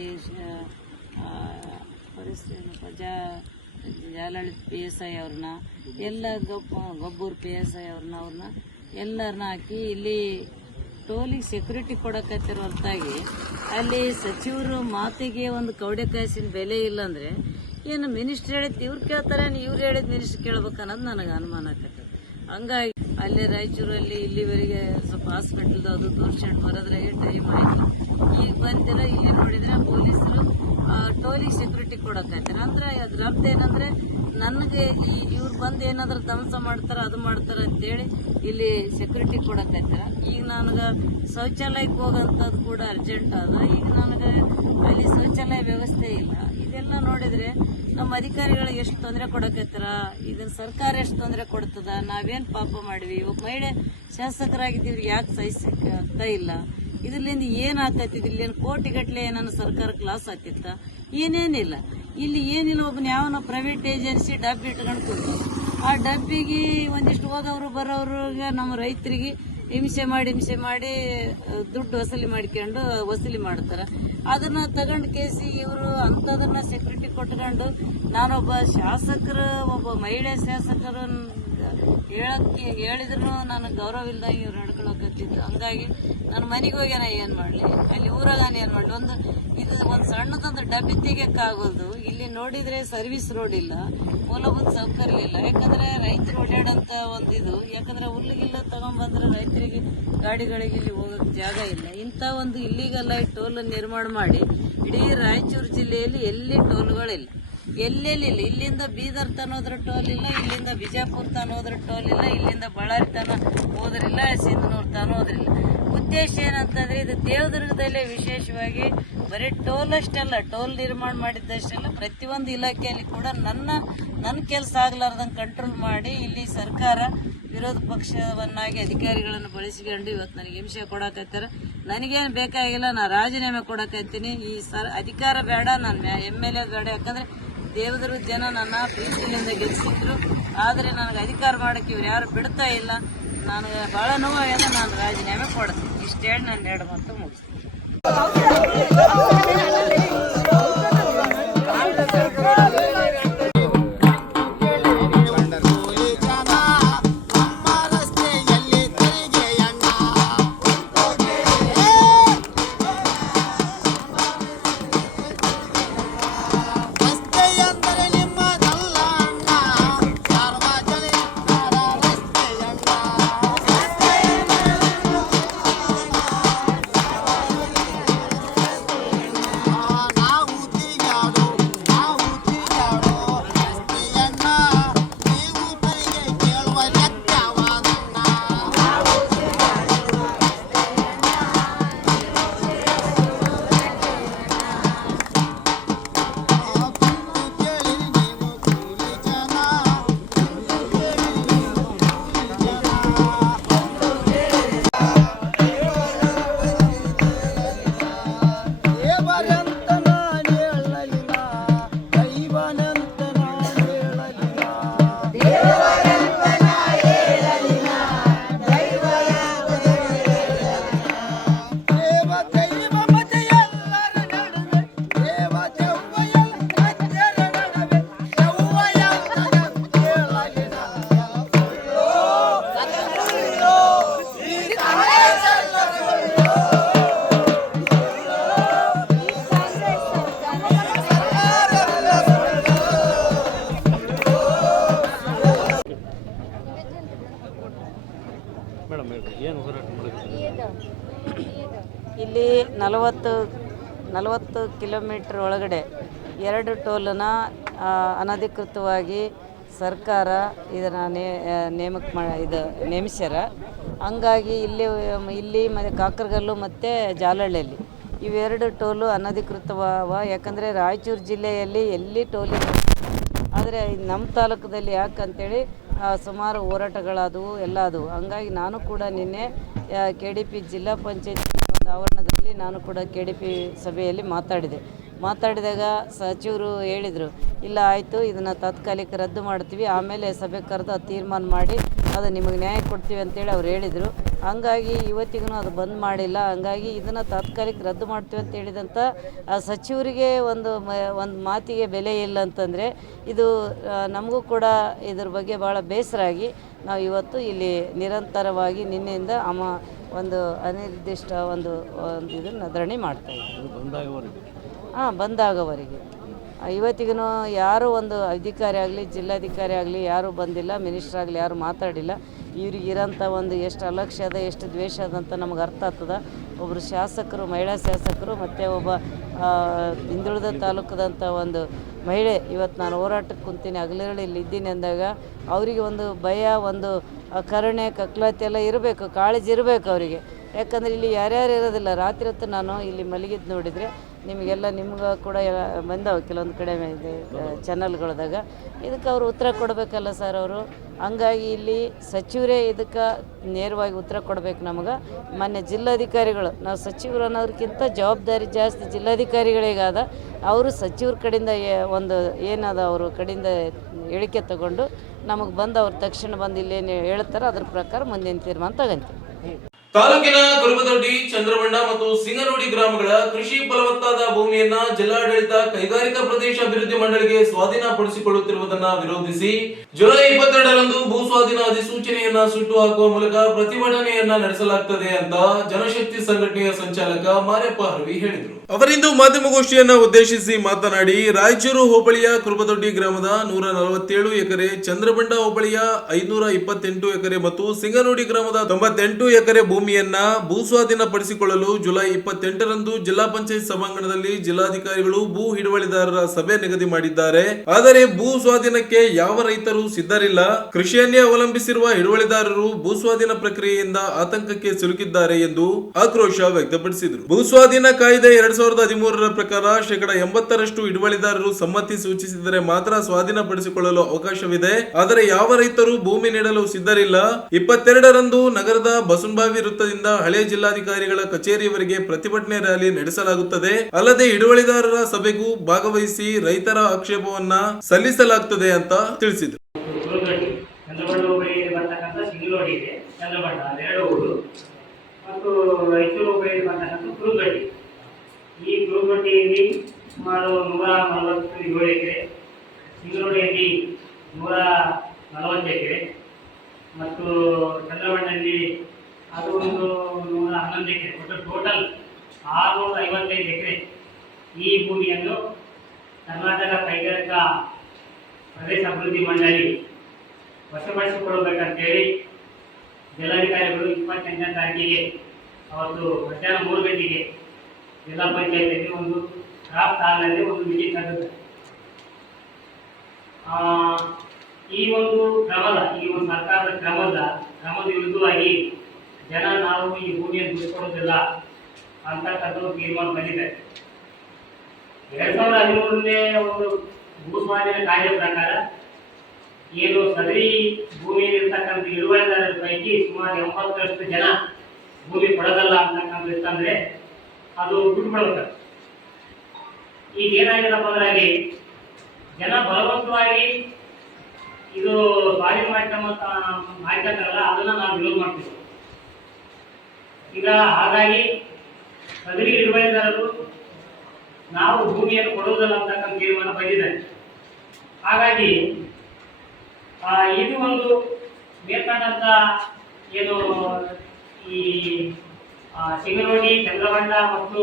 ಜಾಲಹಳ್ಳಿ PSI ಅವ್ರನ್ನ, ಎಲ್ಲ ಗೊಬ್ಬೂರು PSI ಅವ್ರನ್ನ ಎಲ್ಲರನ್ನ ಹಾಕಿ ಇಲ್ಲಿ ಟೋಲಿಗೆ ಸೆಕ್ಯೂರಿಟಿ ಕೊಡಕತ್ತಿರೋ ಹೊರತಾಗಿ ಅಲ್ಲಿ ಸಚಿವರು ಮಾತಿಗೆ ಒಂದು ಕೌಡೆಕಾಯಿಸಿನ ಬೆಲೆ ಇಲ್ಲ ಅಂದರೆ ಏನು ಮಿನಿಸ್ಟ್ರ್ ಹೇಳಿದ್ದು ಇವ್ರು ಕೇಳ್ತಾರೆ, ಇವ್ರು ಹೇಳಿದ ಮಿನಿಸ್ಟ್ರ್ ಕೇಳ್ಬೇಕು ಅನ್ನೋದು ನನಗೆ ಅನುಮಾನ ಆಕತ್ತೆ. ಹಂಗಾಗಿ ಅಲ್ಲೇ ರಾಯಚೂರಲ್ಲಿ ಇಲ್ಲಿವರೆಗೆ ಸ್ವಲ್ಪ ಹಾಸ್ಪಿಟಲ್ದು ಅದು ತೋರ್ಸ್ಕೊಂಡು ಬರೋದ್ರಾಗೆ ಟೈಮ್ ಆಯಿತು. ಈಗ ಬಂದಿಲ್ಲ, ಇಲ್ಲಿ ನೋಡಿದರೆ ಪೊಲೀಸರು ಟೋಲಿಗೆ ಸೆಕ್ಯೂರಿಟಿ ಕೊಡಕತ್ತಾರೆ. ಅಂದರೆ ಅದ್ರ ಅರ್ಥ ಏನಂದರೆ ನನಗೆ ಇವ್ರು ಬಂದು ಏನಾದರೂ ಧ್ವಂಸ ಮಾಡ್ತಾರೆ ಅದು ಮಾಡ್ತಾರೆ ಅಂತೇಳಿ ಇಲ್ಲಿ ಸೆಕ್ಯೂರಿಟಿ ಕೊಡಕತ್ತಾರೆ. ಈಗ ನನಗೆ ಶೌಚಾಲಯಕ್ಕೆ ಹೋಗೋಂಥದ್ದು ಕೂಡ ಅರ್ಜೆಂಟ್ ಅದ, ಈಗ ನನಗೆ ಅಲ್ಲಿ ಶೌಚಾಲಯ ವ್ಯವಸ್ಥೆ ಇಲ್ಲ. ಇದೆಲ್ಲ ನೋಡಿದರೆ ನಮ್ಮ ಅಧಿಕಾರಿಗಳು ಎಷ್ಟು ತೊಂದರೆ ಕೊಡಕತ್ತಾರ, ಇದನ್ನು ಸರ್ಕಾರ ಎಷ್ಟು ತೊಂದರೆ ಕೊಡ್ತದ, ನಾವೇನು ಪಾಪ ಮಾಡಿವಿ, ಇವಾಗ ಮಹಿಳೆ ಶಾಸಕರಾಗಿದ್ದೀವ್ರಿ ಯಾಕೆ ಸಹಿಸಕ್ಕಾಗ್ತಾ ಇಲ್ಲ, ಇದರಿಂದ ಏನು ಆಗ್ತೈತಿ, ಇಲ್ಲೇನು ಕೋಟಿಗಟ್ಟಲೆ ಏನಾನು ಸರ್ಕಾರಕ್ಕೆ ಲಾಸ್ ಆಗ್ತಿತ್ತ, ಏನೇನಿಲ್ಲ. ಇಲ್ಲಿ ಏನಿಲ್ಲ, ಒಬ್ಬನ ಯಾವನ ಪ್ರೈವೇಟ್ ಏಜೆನ್ಸಿ ಡಬ್ಬಿ ಇಟ್ಕೊಂಡು ಕೂತು ಆ ಡಬ್ಬಿಗೆ ಒಂದಿಷ್ಟು ಹೋಗೋರು ಬರೋವ್ರಿಗೆ ನಮ್ಮ ರೈತರಿಗೆ ಹಿಂಸೆ ಮಾಡಿ ದುಡ್ಡು ವಸೂಲಿ ಮಾಡ್ತಾರೆ. ಅದನ್ನ ತಗೊಂಡು ಕೇಸಿ ಇವರು ಅಂಥದನ್ನ ಸೆಕ್ಯೂರಿಟಿ ಕೊಟ್ಕೊಂಡು ನಾನೊಬ್ಬ ಒಬ್ಬ ಮಹಿಳೆ ಶಾಸಕರು ಹೇಳಿದ್ರು ನನಗೆ ಗೌರವ ಇಲ್ದಂಗೆ ಇವ್ರು ನಡ್ಕೊಳಕತ್ತಿದ್ದು. ಹಂಗಾಗಿ ನಾನು ಮನೆಗೆ ಹೋಗಿ ನಾ ಏನು ಮಾಡಲಿ, ಅಲ್ಲಿ ಊರಾಗ ಏನು ಮಾಡಲಿ, ಇದು ಒಂದು ಸಣ್ಣದೊಂದು ಡಬ್ಬಿ ತೆಗಿಯೋಕ್ಕಾಗೋದು. ಇಲ್ಲಿ ನೋಡಿದರೆ ಸರ್ವಿಸ್ ರೋಡ್ ಇಲ್ಲ, ಮೂಲಭೂತ ಸೌಕರ್ಯ ಇಲ್ಲ. ಯಾಕಂದರೆ ರೈತರು ಓಡಾಡೋಂಥ ಒಂದು ಇದು, ಯಾಕಂದರೆ ಹುಲ್ಲಿಗಿಲ್ಲ ತಗೊಂಡ್ಬಂದ್ರೆ ರೈತರಿಗೆ ಗಾಡಿಗಳಿಗೆ ಇಲ್ಲಿ ಹೋಗೋಕ್ಕೆ ಜಾಗ ಇಲ್ಲ. ಇಂಥ ಒಂದು ಇಲ್ಲಿಗಲ್ ಆಗಿ ಟೋಲ್ ನಿರ್ಮಾಣ ಮಾಡಿ ಇಡೀ ರಾಯಚೂರು ಜಿಲ್ಲೆಯಲ್ಲಿ ಎಲ್ಲಿ ಟೋಲ್ಗಳಿಲ್ಲ, ಎಲ್ಲೆಲ್ಲಿಲ್ಲ. ಇಲ್ಲಿಂದ ಬೀದರ್ ತನೋದ್ರ ಟೋಲ್ ಇಲ್ಲ, ಇಲ್ಲಿಂದ ಬಿಜಾಪುರ ತನೋದ್ರ ಟೋಲ್ ಇಲ್ಲ, ಇಲ್ಲಿಂದ ಬಳ್ಳಾರಿ ತನ ಹೋದ್ರಿಲ್ಲ, ಸಿಂಧನೂರು ತನೋದ್ರಿಲ್ಲ. ಉದ್ದೇಶ ಏನಂತಂದ್ರೆ ಇದು ದೇವದುರ್ಗದಲ್ಲೇ ವಿಶೇಷವಾಗಿ ಬರೀ ಟೋಲ್ ಅಷ್ಟಲ್ಲ, ಟೋಲ್ ನಿರ್ಮಾಣ ಮಾಡಿದ್ದಷ್ಟಲ್ಲ, ಪ್ರತಿಯೊಂದು ಇಲಾಖೆಯಲ್ಲಿ ಕೂಡ ನನ್ನ ಕೆಲಸ ಆಗ್ಲಾರ್ದಂಗೆ ಕಂಟ್ರೋಲ್ ಮಾಡಿ ಇಲ್ಲಿ ಸರ್ಕಾರ ವಿರೋಧ ಪಕ್ಷವನ್ನಾಗಿ ಅಧಿಕಾರಿಗಳನ್ನು ಬಳಸಿಕೊಂಡು ಇವತ್ತು ನನಗೆ ಹಿಂಸೆ ಕೊಡಕತ್ತಾರೆ. ನನಗೇನು ಬೇಕಾಗಿಲ್ಲ, ನಾನು ರಾಜೀನಾಮೆ ಕೊಡಕತ್ತೀನಿ. ಈ ಅಧಿಕಾರ ಬೇಡ, ನಾನು MLA ಬೇಡ. ಯಾಕಂದ್ರೆ ದೇವದುರ್ಗ ಜನ ನನ್ನ ಪ್ರೀತಿಯಿಂದ ಗೆಲ್ಲಿಸಿದ್ರು, ಆದರೆ ನನಗೆ ಅಧಿಕಾರ ಮಾಡೋಕ್ಕೆ ಇವ್ರು ಯಾರು ಬಿಡ್ತಾ ಇಲ್ಲ. ನನಗೆ ಭಾಳ ನೋವಾಗಿದೆ, ನಾನು ರಾಜೀನಾಮೆ ಕೊಡ್ತೀನಿ. ಇಷ್ಟು ಹೇಳಿ ನಾನು 2 ಮಾತು ಮುಗಿಸ್ತೀನಿ. 40 ಕಿಲೋಮೀಟ್ರ್ ಒಳಗಡೆ 2 ಟೋಲನ್ನ ಅನಧಿಕೃತವಾಗಿ ಸರ್ಕಾರ ಇದನ್ನು ನೇಮಿಸ್ಯಾರ. ಹಂಗಾಗಿ ಇಲ್ಲಿ ಮತ್ತು ಕಾಕರಗಲ್ಲು ಮತ್ತು ಜಾಲಹಳ್ಳಿಯಲ್ಲಿ ಇವೆರಡು ಟೋಲು ಅನಧಿಕೃತವ. ಯಾಕಂದರೆ ರಾಯಚೂರು ಜಿಲ್ಲೆಯಲ್ಲಿ ಎಲ್ಲಿ ಟೋಲಿಲ್ಲ, ಆದರೆ ನಮ್ಮ ತಾಲೂಕದಲ್ಲಿ ಯಾಕಂತೇಳಿ ಸುಮಾರು ಹೋರಾಟಗಳಾದವು, ಎಲ್ಲ ಆದವು. ಹಂಗಾಗಿ ನಾನು ಕೂಡ ನಿನ್ನೆ KDP ಜಿಲ್ಲಾ ಪಂಚಾಯತ್ ಆವರಣದಲ್ಲಿ ನಾನು ಕೂಡ KDP ಸಭೆಯಲ್ಲಿ ಮಾತಾಡಿದಾಗ ಸಚಿವರು ಹೇಳಿದರು, ಇಲ್ಲ ಆಯಿತು, ಇದನ್ನು ತಾತ್ಕಾಲಿಕ ರದ್ದು ಮಾಡ್ತೀವಿ, ಆಮೇಲೆ ಸಭೆ ಕರೆದು ಅದು ತೀರ್ಮಾನ ಮಾಡಿ ಅದು ನಿಮಗೆ ನ್ಯಾಯ ಕೊಡ್ತೀವಿ ಅಂತೇಳಿ ಅವ್ರು ಹೇಳಿದರು. ಹಂಗಾಗಿ ಇವತ್ತಿಗೂ ಅದು ಬಂದ್ ಮಾಡಿಲ್ಲ. ಹಂಗಾಗಿ ಇದನ್ನು ತಾತ್ಕಾಲಿಕ ರದ್ದು ಮಾಡ್ತೀವಿ ಅಂತ ಹೇಳಿದಂಥ ಆ ಸಚಿವರಿಗೆ ಒಂದು ಮಾತಿಗೆ ಬೆಲೆ ಇಲ್ಲ ಅಂತಂದರೆ ಇದು ನಮಗೂ ಕೂಡ ಇದ್ರ ಬಗ್ಗೆ ಭಾಳ ಬೇಸರ ಆಗಿ ನಾವು ಇವತ್ತು ಇಲ್ಲಿ ನಿರಂತರವಾಗಿ ನಿನ್ನೆಯಿಂದ ಒಂದು ಅನಿರ್ದಿಷ್ಟ ಒಂದು ಇದನ್ನು ಧರಣಿ ಮಾಡ್ತಾಯಿದ್ದೀವಿ. ಬಂದಾಗವರೆಗೆ ಇವತ್ತಿಗೂ ಯಾರೂ ಒಂದು ಅಧಿಕಾರಿ ಆಗಲಿ, ಜಿಲ್ಲಾಧಿಕಾರಿ ಆಗಲಿ ಯಾರೂ ಬಂದಿಲ್ಲ, ಮಿನಿಸ್ಟರ್ ಆಗಲಿ ಯಾರೂ ಮಾತಾಡಿಲ್ಲ. ಇವ್ರಿಗಿರೋಂಥ ಒಂದು ಎಷ್ಟು ಅಲಕ್ಷ್ಯ ಅದ, ಎಷ್ಟು ದ್ವೇಷ ಅದಂತ ನಮಗೆ ಅರ್ಥ ಆಗ್ತದೆ. ಒಬ್ಬರು ಶಾಸಕರು, ಮಹಿಳಾ ಶಾಸಕರು ಮತ್ತು ಒಬ್ಬ ಹಿಂದುಳಿದ ತಾಲೂಕದಂಥ ಒಂದು ಮಹಿಳೆ ಇವತ್ತು ನಾನು ಹೋರಾಟಕ್ಕೆ ಕುಂತೀನಿ, ಹಗಲಿರುಳು ಇಲ್ಲಿ ಇದ್ದೀನಿ ಅಂದಾಗ ಅವರಿಗೆ ಒಂದು ಭಯ, ಒಂದು ಕರುಣೆ, ಕಕ್ಲತೆ ಎಲ್ಲ ಇರಬೇಕು, ಕಾಳಜಿ ಇರಬೇಕು ಅವರಿಗೆ. ಯಾಕಂದರೆ ಇಲ್ಲಿ ಯಾರ್ಯಾರು ಇರೋದಿಲ್ಲ. ರಾತ್ರಿ ಹೊತ್ತು ನಾನು ಇಲ್ಲಿ ಮಲಗಿದ್ದು ನೋಡಿದರೆ ನಿಮ್ಗೆ ಕೂಡ ಬಂದವು ಕೆಲವೊಂದು ಕಡೆ ಚಾನಲ್ಗಳದಾಗ. ಇದಕ್ಕೆ ಅವರು ಉತ್ತರ ಕೊಡಬೇಕಲ್ಲ ಸರ್ ಅವರು. ಹಂಗಾಗಿ ಇಲ್ಲಿ ಸಚಿವರೇ ಇದಕ್ಕೆ ನೇರವಾಗಿ ಉತ್ತರ ಕೊಡಬೇಕು ನಮಗೆ. ಮೊನ್ನೆ ಜಿಲ್ಲಾಧಿಕಾರಿಗಳು, ನಾವು ಸಚಿವರು ಅನ್ನೋದಕ್ಕಿಂತ ಜವಾಬ್ದಾರಿ ಜಾಸ್ತಿ ಜಿಲ್ಲಾಧಿಕಾರಿಗಳಿಗಾದ. ಅವರು ಸಚಿವ್ರ ಕಡೆಯಿಂದ ಒಂದು ಏನದ ಅವ್ರ ಕಡೆಯಿಂದ ಹೇಳಿಕೆ ತಗೊಂಡು ನಮಗೆ ಬಂದು ಅವ್ರು ತಕ್ಷಣ ಬಂದು ಇಲ್ಲೇನು ಹೇಳ್ತಾರೆ ಅದ್ರ ಪ್ರಕಾರ ಮುಂದಿನ ತೀರ್ಮಾನ ತಗೊಂತೀವಿ. ತಾಲೂಕಿನ ಕುರುಬದೊಡ್ಡಿ, ಚಂದ್ರಬಂಡ ಮತ್ತು ಸಿಂಗನೋಡಿ ಗ್ರಾಮಗಳ ಕೃಷಿ ಫಲವತ್ತಾದ ಭೂಮಿಯನ್ನ ಜಿಲ್ಲಾಡಳಿತ ಕೈಗಾರಿಕಾ ಪ್ರದೇಶ ಅಭಿವೃದ್ಧಿ ಮಂಡಳಿಗೆ ಸ್ವಾಧೀನಪಡಿಸಿಕೊಳ್ಳುತ್ತಿರುವುದನ್ನು ವಿರೋಧಿಸಿ ಜುಲೈ 22ರಂದು ಭೂ ಸ್ವಾಧೀನ ಅಧಿಸೂಚನೆಯನ್ನ ಸುಟ್ಟು ಹಾಕುವ ಮೂಲಕ ಪ್ರತಿಭಟನೆಯನ್ನ ನಡೆಸಲಾಗುತ್ತದೆ ಅಂತ ಜನಶಕ್ತಿ ಸಂಘಟನೆಯ ಸಂಚಾಲಕ ಮಾರೆಪ್ಪ ಹರವಿ ಹೇಳಿದರು. ಅವರಿಂದು ಮಾಧ್ಯಮಗೋಷ್ಠಿಯನ್ನ ಉದ್ದೇಶಿಸಿ ಮಾತನಾಡಿ, ರಾಯಚೂರು ಹೋಬಳಿಯ ಕುರುಬದೊಡ್ಡಿ ಗ್ರಾಮದ 147 ಎಕರೆ, ಚಂದ್ರಬಂಡ ಹೋಬಳಿಯ 528 ಎಕರೆ ಮತ್ತು ಸಿಂಗನೋಡಿ ಗ್ರಾಮದ 98 ಎಕರೆ ಭೂಮಿಯನ್ನ ಭೂಸ್ವಾಧೀನ ಪಡಿಸಿಕೊಳ್ಳಲು ಜುಲೈ 28ರಂದು ಜಿಲ್ಲಾ ಪಂಚಾಯತ್ ಸಭಾಂಗಣದಲ್ಲಿ ಜಿಲ್ಲಾಧಿಕಾರಿಗಳು ಭೂ ಹಿಡುವಳಿದಾರರ ಸಭೆ ನಿಗದಿ ಮಾಡಿದ್ದಾರೆ. ಆದರೆ ಭೂ ಸ್ವಾಧೀನಕ್ಕೆ ಯಾವ ರೈತರು ಸಿದ್ಧರಿಲ್ಲ. ಕೃಷಿಯನ್ನೇ ಅವಲಂಬಿಸಿರುವ ಹಿಡುವಳಿದಾರರು ಭೂಸ್ವಾಧೀನ ಪ್ರಕ್ರಿಯೆಯಿಂದ ಆತಂಕಕ್ಕೆ ಸಿಲುಕಿದ್ದಾರೆ ಎಂದು ಆಕ್ರೋಶ ವ್ಯಕ್ತಪಡಿಸಿದರು. ಭೂಸ್ವಾಧೀನ ಕಾಯ್ದೆ 2013ರ ಪ್ರಕಾರ 80% ಹಿಡುವಳಿದಾರರು ಸಮ್ಮತಿ ಸೂಚಿಸಿದರೆ ಮಾತ್ರ ಸ್ವಾಧೀನಪಡಿಸಿಕೊಳ್ಳಲು ಅವಕಾಶವಿದೆ. ಆದರೆ ಯಾವ ರೈತರು ಭೂಮಿ ನೀಡಲು ಸಿದ್ಧರಿಲ್ಲ. 22ರಂದು ನಗರದ ಬಸವನಬಾವಿ ವೃತ್ತದಿಂದ ಹಳೆ ಜಿಲ್ಲಾಧಿಕಾರಿಗಳ ಕಚೇರಿಯವರೆಗೆ ಪ್ರತಿಭಟನೆ ರ್ಯಾಲಿ ನಡೆಸಲಾಗುತ್ತದೆ. ಅಲ್ಲದೆ ಹಿಡುವಳಿದಾರರ ಸಭೆಗೂ ಭಾಗವಹಿಸಿ ರೈತರ ಆಕ್ಷೇಪವನ್ನ ಸಲ್ಲಿಸಲಾಗುತ್ತದೆ ಅಂತ ತಿಳಿಸಿದರು. ಚಂದ್ರಬಂಡ ಹೋಬಳಿಯಲ್ಲಿ ಬರ್ತಕ್ಕಂಥ ಸಿಂಗನೋಡಿ ಇದೆ, ಚಂದ್ರಬಂಡ ಎರಡು ಊರು, ಮತ್ತು ರಾಯಚೂರು ಹೋಬಳಿಯಲ್ಲಿ ಬರ್ತಕ್ಕಂಥ ಕುರುಬದೊಡ್ಡಿ. ಈ ಕುರುಬದೊಡ್ಡಿಯಲ್ಲಿ ಸುಮಾರು 147 ಎಕರೆ, ಸಿಂಗನೋಡಿಯಲ್ಲಿ 140 ಎಕರೆ ಮತ್ತು ಚಂದ್ರಬಂಡಲ್ಲಿ ಅದು ಒಂದು 111 ಎಕರೆ, ಒಟ್ಟು ಟೋಟಲ್ 655 ಎಕರೆ ಈ ಭೂಮಿಯನ್ನು ಕರ್ನಾಟಕ ಕೈಗಾರಿಕಾ ಪ್ರದೇಶ ಅಭಿವೃದ್ಧಿ ಮಂಡಳಿ ವಶಪಡಿಸಿಕೊಳ್ಳಬೇಕಂತೇಳಿ ಜಿಲ್ಲಾಧಿಕಾರಿಗಳು 28ನೇ ತಾರೀಕಿಗೆ ಅವತ್ತು ಮಧ್ಯಾಹ್ನ 3 ಗಂಟೆಗೆ ಜಿಲ್ಲಾ ಪಂಚಾಯತಿಯಲ್ಲಿ ಒಂದು ಕ್ರಾಫ್ಟ್ ಹಾಲ್ನಲ್ಲಿ ಒಂದು ಮೀಟಿಂಗ್ ಕರೆದಿದ್ದಾರೆ. ಈ ಒಂದು ಸರ್ಕಾರದ ಕ್ರಮದ ವಿರುದ್ಧವಾಗಿ ಜನ ನಾವು ಈ ಭೂಮಿಯನ್ನು ಬಿಡಿಸ್ಕೊಡೋದಿಲ್ಲ ಅಂತಕ್ಕಂಥ ತೀರ್ಮಾನ ಬಂದಿದೆ. 2013ನೇ ಒಂದು ಭೂ ಸ್ವಾಧೀನ ಕಾಯ್ದೆ ಪ್ರಕಾರ ಏನು ಸದರಿ ಭೂಮಿಯಲ್ಲಿರ್ತಕ್ಕಂಥ ಹಿಡುವಳಿದಾರರ ಪೈಕಿ ಸುಮಾರು 80% ಜನ ಭೂಮಿ ಕೊಡೋದಲ್ಲ ಅಂತಕ್ಕಂಥ ಇತ್ತಂದ್ರೆ ಅದು ಬಿಟ್ಬಿಡ್ಬೇಕು. ಈಗ ಏನಾಗಿದಪ್ಪ ಅಂದ್ರೆ ಜನ ಬಲವಂತವಾಗಿ ಇದು ಸ್ವಾಧೀನ ಮಾಡ್ಕೊಂತಾರಲ್ಲ, ಅದನ್ನ ನಾವು ವಿರೋಧ ಮಾಡ್ತೀವಿ. ಈಗ ಹಾಗಾಗಿ ಸದರಿ ಹಿಡುವಳಿದಾರರು ನಾವು ಭೂಮಿಯನ್ನು ಕೊಡುವುದಿಲ್ಲ ಅಂತಕ್ಕಂಥ ತೀರ್ಮಾನ ಬಂದಿದೆ. ಹಾಗಾಗಿ ಇದು ಒಂದು ಮೇಲ್ಕಂಡಂತ ಏನು ಈ ಸಿಂಗನೋಡಿ, ಚಂದ್ರಬಂಡ ಮತ್ತು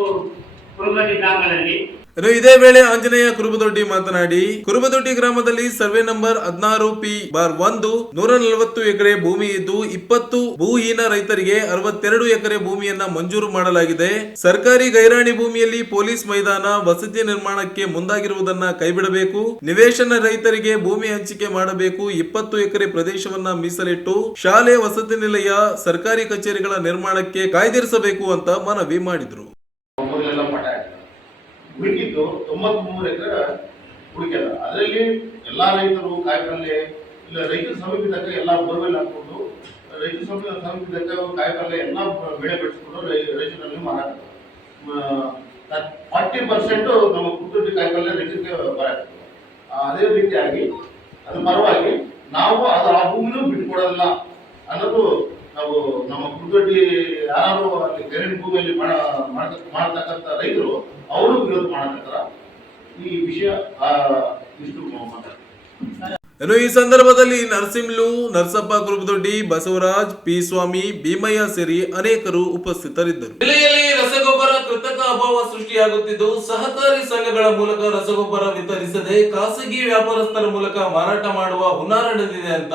ಕುರುಬದಿ ಗ್ರಾಮಗಳಲ್ಲಿ. ಇನ್ನು ಇದೇ ವೇಳೆ ಆಂಜನೇಯ ಕುರುಬದೊಡ್ಡಿ ಮಾತನಾಡಿ, ಕುರುಬದೊಡ್ಡಿ ಗ್ರಾಮದಲ್ಲಿ ಸರ್ವೆ ನಂಬರ್ 16P/1 140 ಎಕರೆ ಭೂಮಿ ಇದ್ದು 20 ಭೂಹೀನ ರೈತರಿಗೆ 62 ಎಕರೆ ಭೂಮಿಯನ್ನ ಮಂಜೂರು ಮಾಡಲಾಗಿದೆ. ಸರ್ಕಾರಿ ಗೈರಾಣಿ ಭೂಮಿಯಲ್ಲಿ ಪೊಲೀಸ್ ಮೈದಾನ, ವಸತಿ ನಿರ್ಮಾಣಕ್ಕೆ ಮುಂದಾಗಿರುವುದನ್ನ ಕೈಬಿಡಬೇಕು. ನಿವೇಶನ ರೈತರಿಗೆ ಭೂಮಿ ಹಂಚಿಕೆ ಮಾಡಬೇಕು. 20 ಎಕರೆ ಪ್ರದೇಶವನ್ನ ಮೀಸಲಿಟ್ಟು ಶಾಲೆ, ವಸತಿ ನಿಲಯ, ಸರ್ಕಾರಿ ಕಚೇರಿಗಳ ನಿರ್ಮಾಣಕ್ಕೆ ಕಾಯ್ದಿರಿಸಬೇಕು ಅಂತ ಮನವಿ ಮಾಡಿದ್ರು. ಉಳಿದಿದ್ದು 93 ಎಕರೆ ಉಳಿಕೆಲ್ಲ. ಅದರಲ್ಲಿ ಎಲ್ಲ ರೈತರು ಕಾಯಿಪಲ್ಲೆ ಇಲ್ಲ ರೈತರ ಸಮೀಪದಾಗ ಎಲ್ಲ ಬೋರ್ವೆಲ್ ಹಾಕೊಂಡು ರೈತರ ಸಮೀಪದಾಗ ಕಾಯಿಪಲ್ಲೆ ಎಲ್ಲ ಬೆಳೆ ಬೆಳೆಸ್ಕೊಂಡು ರೈತರಲ್ಲಿ ಮಾರಾಟ 40% ನಮ್ಮ ಕುಟುಂಬ ಕಾಯಿಪಲ್ಲೆ ರೈತರಿಗೆ ಮಾರಾಟ. ಅದೇ ರೀತಿಯಾಗಿ ಅದ್ರ ಪರವಾಗಿ ನಾವು ಅದು ಆ ಭೂಮಿನೂ ಬಿಟ್ಕೊಡೋದಿಲ್ಲ ಅನ್ನೋದು ನಾವು ನಮ್ಮ ಕುಟುಂಬಿ ಯಾರು ಅಲ್ಲಿ ಗೈರಾಣಿ ಭೂಮಿಯಲ್ಲಿ ಮಾಡತಕ್ಕಂಥ ರೈತರು ಅವರು ವಿರೋಧ ಮಾಡಕತ್ತಾರ. ಈ ವಿಷಯ ಇಷ್ಟು ಮಾತಾಡ್ತಾರೆ. ಇನ್ನು ಈ ಸಂದರ್ಭದಲ್ಲಿ ನರಸಿಂಹಲು, ನರಸಪ್ಪ ಕುರುಬದೊಡ್ಡಿ, ಬಸವರಾಜ್, ಪಿ ಸ್ವಾಮಿ, ಭೀಮಯ್ಯ ಸೇರಿ ಅನೇಕರು ಉಪಸ್ಥಿತರಿದ್ದರು. ಜಿಲ್ಲೆಯಲ್ಲಿ ರಸಗೊಬ್ಬರ ಕೃತಕ ಅಭಾವ ಸೃಷ್ಟಿಯಾಗುತ್ತಿದ್ದು, ಸಹಕಾರಿ ಸಂಘಗಳ ಮೂಲಕ ರಸಗೊಬ್ಬರ ವಿತರಿಸದೆ ಖಾಸಗಿ ವ್ಯಾಪಾರಸ್ಥರ ಮೂಲಕ ಮಾರಾಟ ಮಾಡುವ ಹುನ್ನಾರ ನಡೆದಿದೆ ಅಂತ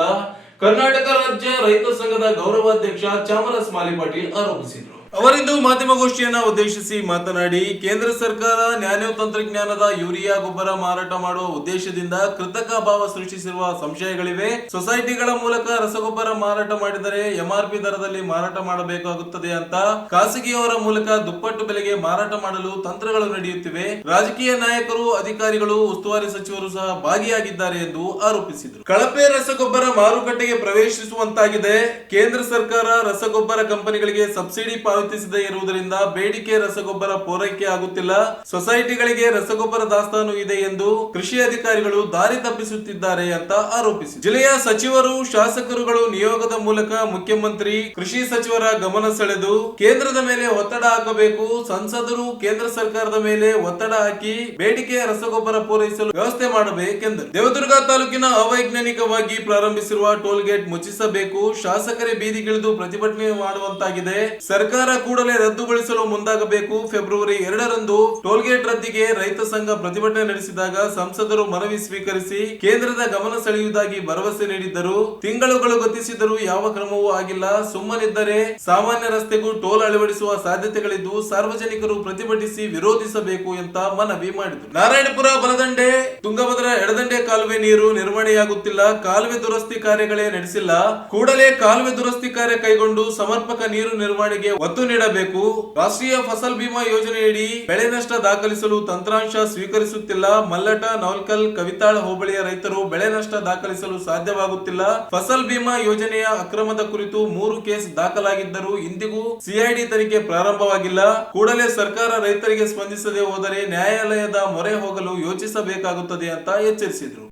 ಕರ್ನಾಟಕ ರಾಜ್ಯ ರೈತ ಸಂಘದ ಗೌರವಾಧ್ಯಕ್ಷ ಚಾಮರಸ್ ಮಾಲಿ ಪಾಟೀಲ್ ಆರೋಪಿಸಿದರು. ಅವರಿಂದು ಮಾಧ್ಯಮಗೋಷ್ಠಿಯನ್ನ ಉದ್ದೇಶಿಸಿ ಮಾತನಾಡಿ, ಕೇಂದ್ರ ಸರ್ಕಾರ ನ್ಯಾನೋ ತಂತ್ರಜ್ಞಾನದ ಯೂರಿಯಾ ಗೊಬ್ಬರ ಮಾರಾಟ ಮಾಡುವ ಉದ್ದೇಶದಿಂದ ಕೃತಕ ಅಭಾವ ಸೃಷ್ಟಿಸಿರುವ ಸಂಶಯಗಳಿವೆ. ಸೊಸೈಟಿಗಳ ಮೂಲಕ ರಸಗೊಬ್ಬರ ಮಾರಾಟ ಮಾಡಿದರೆ MRP ದರದಲ್ಲಿ ಮಾರಾಟ ಮಾಡಬೇಕಾಗುತ್ತದೆ ಅಂತ ಖಾಸಗಿಯವರ ಮೂಲಕ ದುಪ್ಪಟ್ಟು ಬೆಲೆಗೆ ಮಾರಾಟ ಮಾಡಲು ತಂತ್ರಗಳು ನಡೆಯುತ್ತಿವೆ. ರಾಜಕೀಯ ನಾಯಕರು, ಅಧಿಕಾರಿಗಳು, ಉಸ್ತುವಾರಿ ಸಚಿವರು ಸಹ ಭಾಗಿಯಾಗಿದ್ದಾರೆ ಎಂದು ಆರೋಪಿಸಿದರು. ಕಳಪೆ ರಸಗೊಬ್ಬರ ಮಾರುಕಟ್ಟೆಗೆ ಪ್ರವೇಶಿಸುವಂತಾಗಿದೆ. ಕೇಂದ್ರ ಸರ್ಕಾರ ರಸಗೊಬ್ಬರ ಕಂಪನಿಗಳಿಗೆ ಸಬ್ಸಿಡಿ ಪಾವತಿಸದೇ ಇರುವುದರಿಂದ ಬೇಡಿಕೆ ರಸಗೊಬ್ಬರ ಪೂರೈಕೆ ಆಗುತ್ತಿಲ್ಲ. ಸೊಸೈಟಿಗಳಿಗೆ ರಸಗೊಬ್ಬರ ದಾಸ್ತಾನು ಇದೆ ಎಂದು ಕೃಷಿ ಅಧಿಕಾರಿಗಳು ದಾರಿ ತಪ್ಪಿಸುತ್ತಿದ್ದಾರೆ ಅಂತ ಆರೋಪಿಸಿದರು. ಜಿಲ್ಲೆಯ ಸಚಿವರು, ಶಾಸಕರುಗಳು ನಿಯೋಗದ ಮೂಲಕ ಮುಖ್ಯಮಂತ್ರಿ, ಕೃಷಿ ಸಚಿವರ ಗಮನ ಸೆಳೆದು ಕೇಂದ್ರದ ಮೇಲೆ ಒತ್ತಡ ಹಾಕಬೇಕು. ಸಂಸದರು ಕೇಂದ್ರ ಸರ್ಕಾರದ ಮೇಲೆ ಒತ್ತಡ ಹಾಕಿ ಬೇಡಿಕೆಯ ರಸಗೊಬ್ಬರ ಪೂರೈಸಲು ವ್ಯವಸ್ಥೆ ಮಾಡಬೇಕೆಂದರು. ದೇವದುರ್ಗ ತಾಲೂಕಿನ ಅವೈಜ್ಞಾನಿಕವಾಗಿ ಪ್ರಾರಂಭಿಸಿರುವ ಟೋಲ್ ಗೇಟ್ ಮುಚ್ಚಿಸಬೇಕು. ಶಾಸಕರೇ ಬೀದಿಗಿಳಿದು ಪ್ರತಿಭಟನೆ ಮಾಡುವಂತಾಗಿದೆ. ಸರ್ಕಾರ ಕೂಡಲೇ ರದ್ದುಗೊಳಿಸಲು ಮುಂದಾಗಬೇಕು. ಫೆಬ್ರವರಿ 2ರಂದು ಟೋಲ್ಗೇಟ್ ರದ್ದಿಗೆ ರೈತ ಸಂಘ ಪ್ರತಿಭಟನೆ ನಡೆಸಿದಾಗ ಸಂಸದರು ಮನವಿ ಸ್ವೀಕರಿಸಿ ಕೇಂದ್ರದ ಗಮನ ಸೆಳೆಯುವುದಾಗಿ ಭರವಸೆ ನೀಡಿದ್ದರು. ತಿಂಗಳುಗಳು ಗತಿಸಿದರೂ ಯಾವ ಕ್ರಮವೂ ಆಗಿಲ್ಲ. ಸುಮ್ಮನಿದ್ದರೆ ಸಾಮಾನ್ಯ ರಸ್ತೆಗೂ ಟೋಲ್ ಅಳವಡಿಸುವ ಸಾಧ್ಯತೆಗಳಿದ್ದು ಸಾರ್ವಜನಿಕರು ಪ್ರತಿಭಟಿಸಿ ವಿರೋಧಿಸಬೇಕು ಅಂತ ಮನವಿ ಮಾಡಿದರು. ನಾರಾಯಣಪುರ ಬಲದಂಡೆ, ತುಂಗಭದ್ರಾ ಎಡದಂಡೆ ಕಾಲುವೆ ನೀರು ನಿರ್ವಹಣೆಯಾಗುತ್ತಿಲ್ಲ. ಕಾಲುವೆ ದುರಸ್ತಿ ಕಾರ್ಯಗಳೇ ನಡೆಸಿಲ್ಲ. ಕೂಡಲೇ ಕಾಲುವೆ ದುರಸ್ತಿ ಕಾರ್ಯ ಕೈಗೊಂಡು ಸಮರ್ಪಕ ನೀರು ನಿರ್ವಹಣೆಗೆ ಒತ್ತು ನೀಡಬೇಕು. ರಾಷ್ಟ್ರೀಯ ಫಸಲ್ ಬಿಮಾ ಯೋಜನೆಯಡಿ ಬೆಳೆ ನಷ್ಟ ದಾಖಲಿಸಲು ತಂತ್ರಾಂಶ ಸ್ವೀಕರಿಸುತ್ತಿಲ್ಲ. ಮಲ್ಲಟ, ನವಲ್ಕಲ್, ಕವಿತಾಳ ಹೋಬಳಿಯ ರೈತರು ಬೆಳೆ ನಷ್ಟ ದಾಖಲಿಸಲು ಸಾಧ್ಯವಾಗುತ್ತಿಲ್ಲ. ಫಸಲ್ ಬಿಮಾ ಯೋಜನೆಯ ಅಕ್ರಮದ ಕುರಿತು 3 ಕೇಸ್ ದಾಖಲಾಗಿದ್ದರೂ ಇಂದಿಗೂ ಸಿಐಡಿ ತನಿಖೆ ಪ್ರಾರಂಭವಾಗಿಲ್ಲ. ಕೂಡಲೇ ಸರ್ಕಾರ ರೈತರಿಗೆ ಸ್ಪಂದಿಸದೆ ಹೋದರೆ ನ್ಯಾಯಾಲಯದ ಮೊರೆ ಹೋಗಲು ಯೋಚಿಸಬೇಕಾಗುತ್ತದೆ ಅಂತ ಎಚ್ಚರಿಸಿದರು.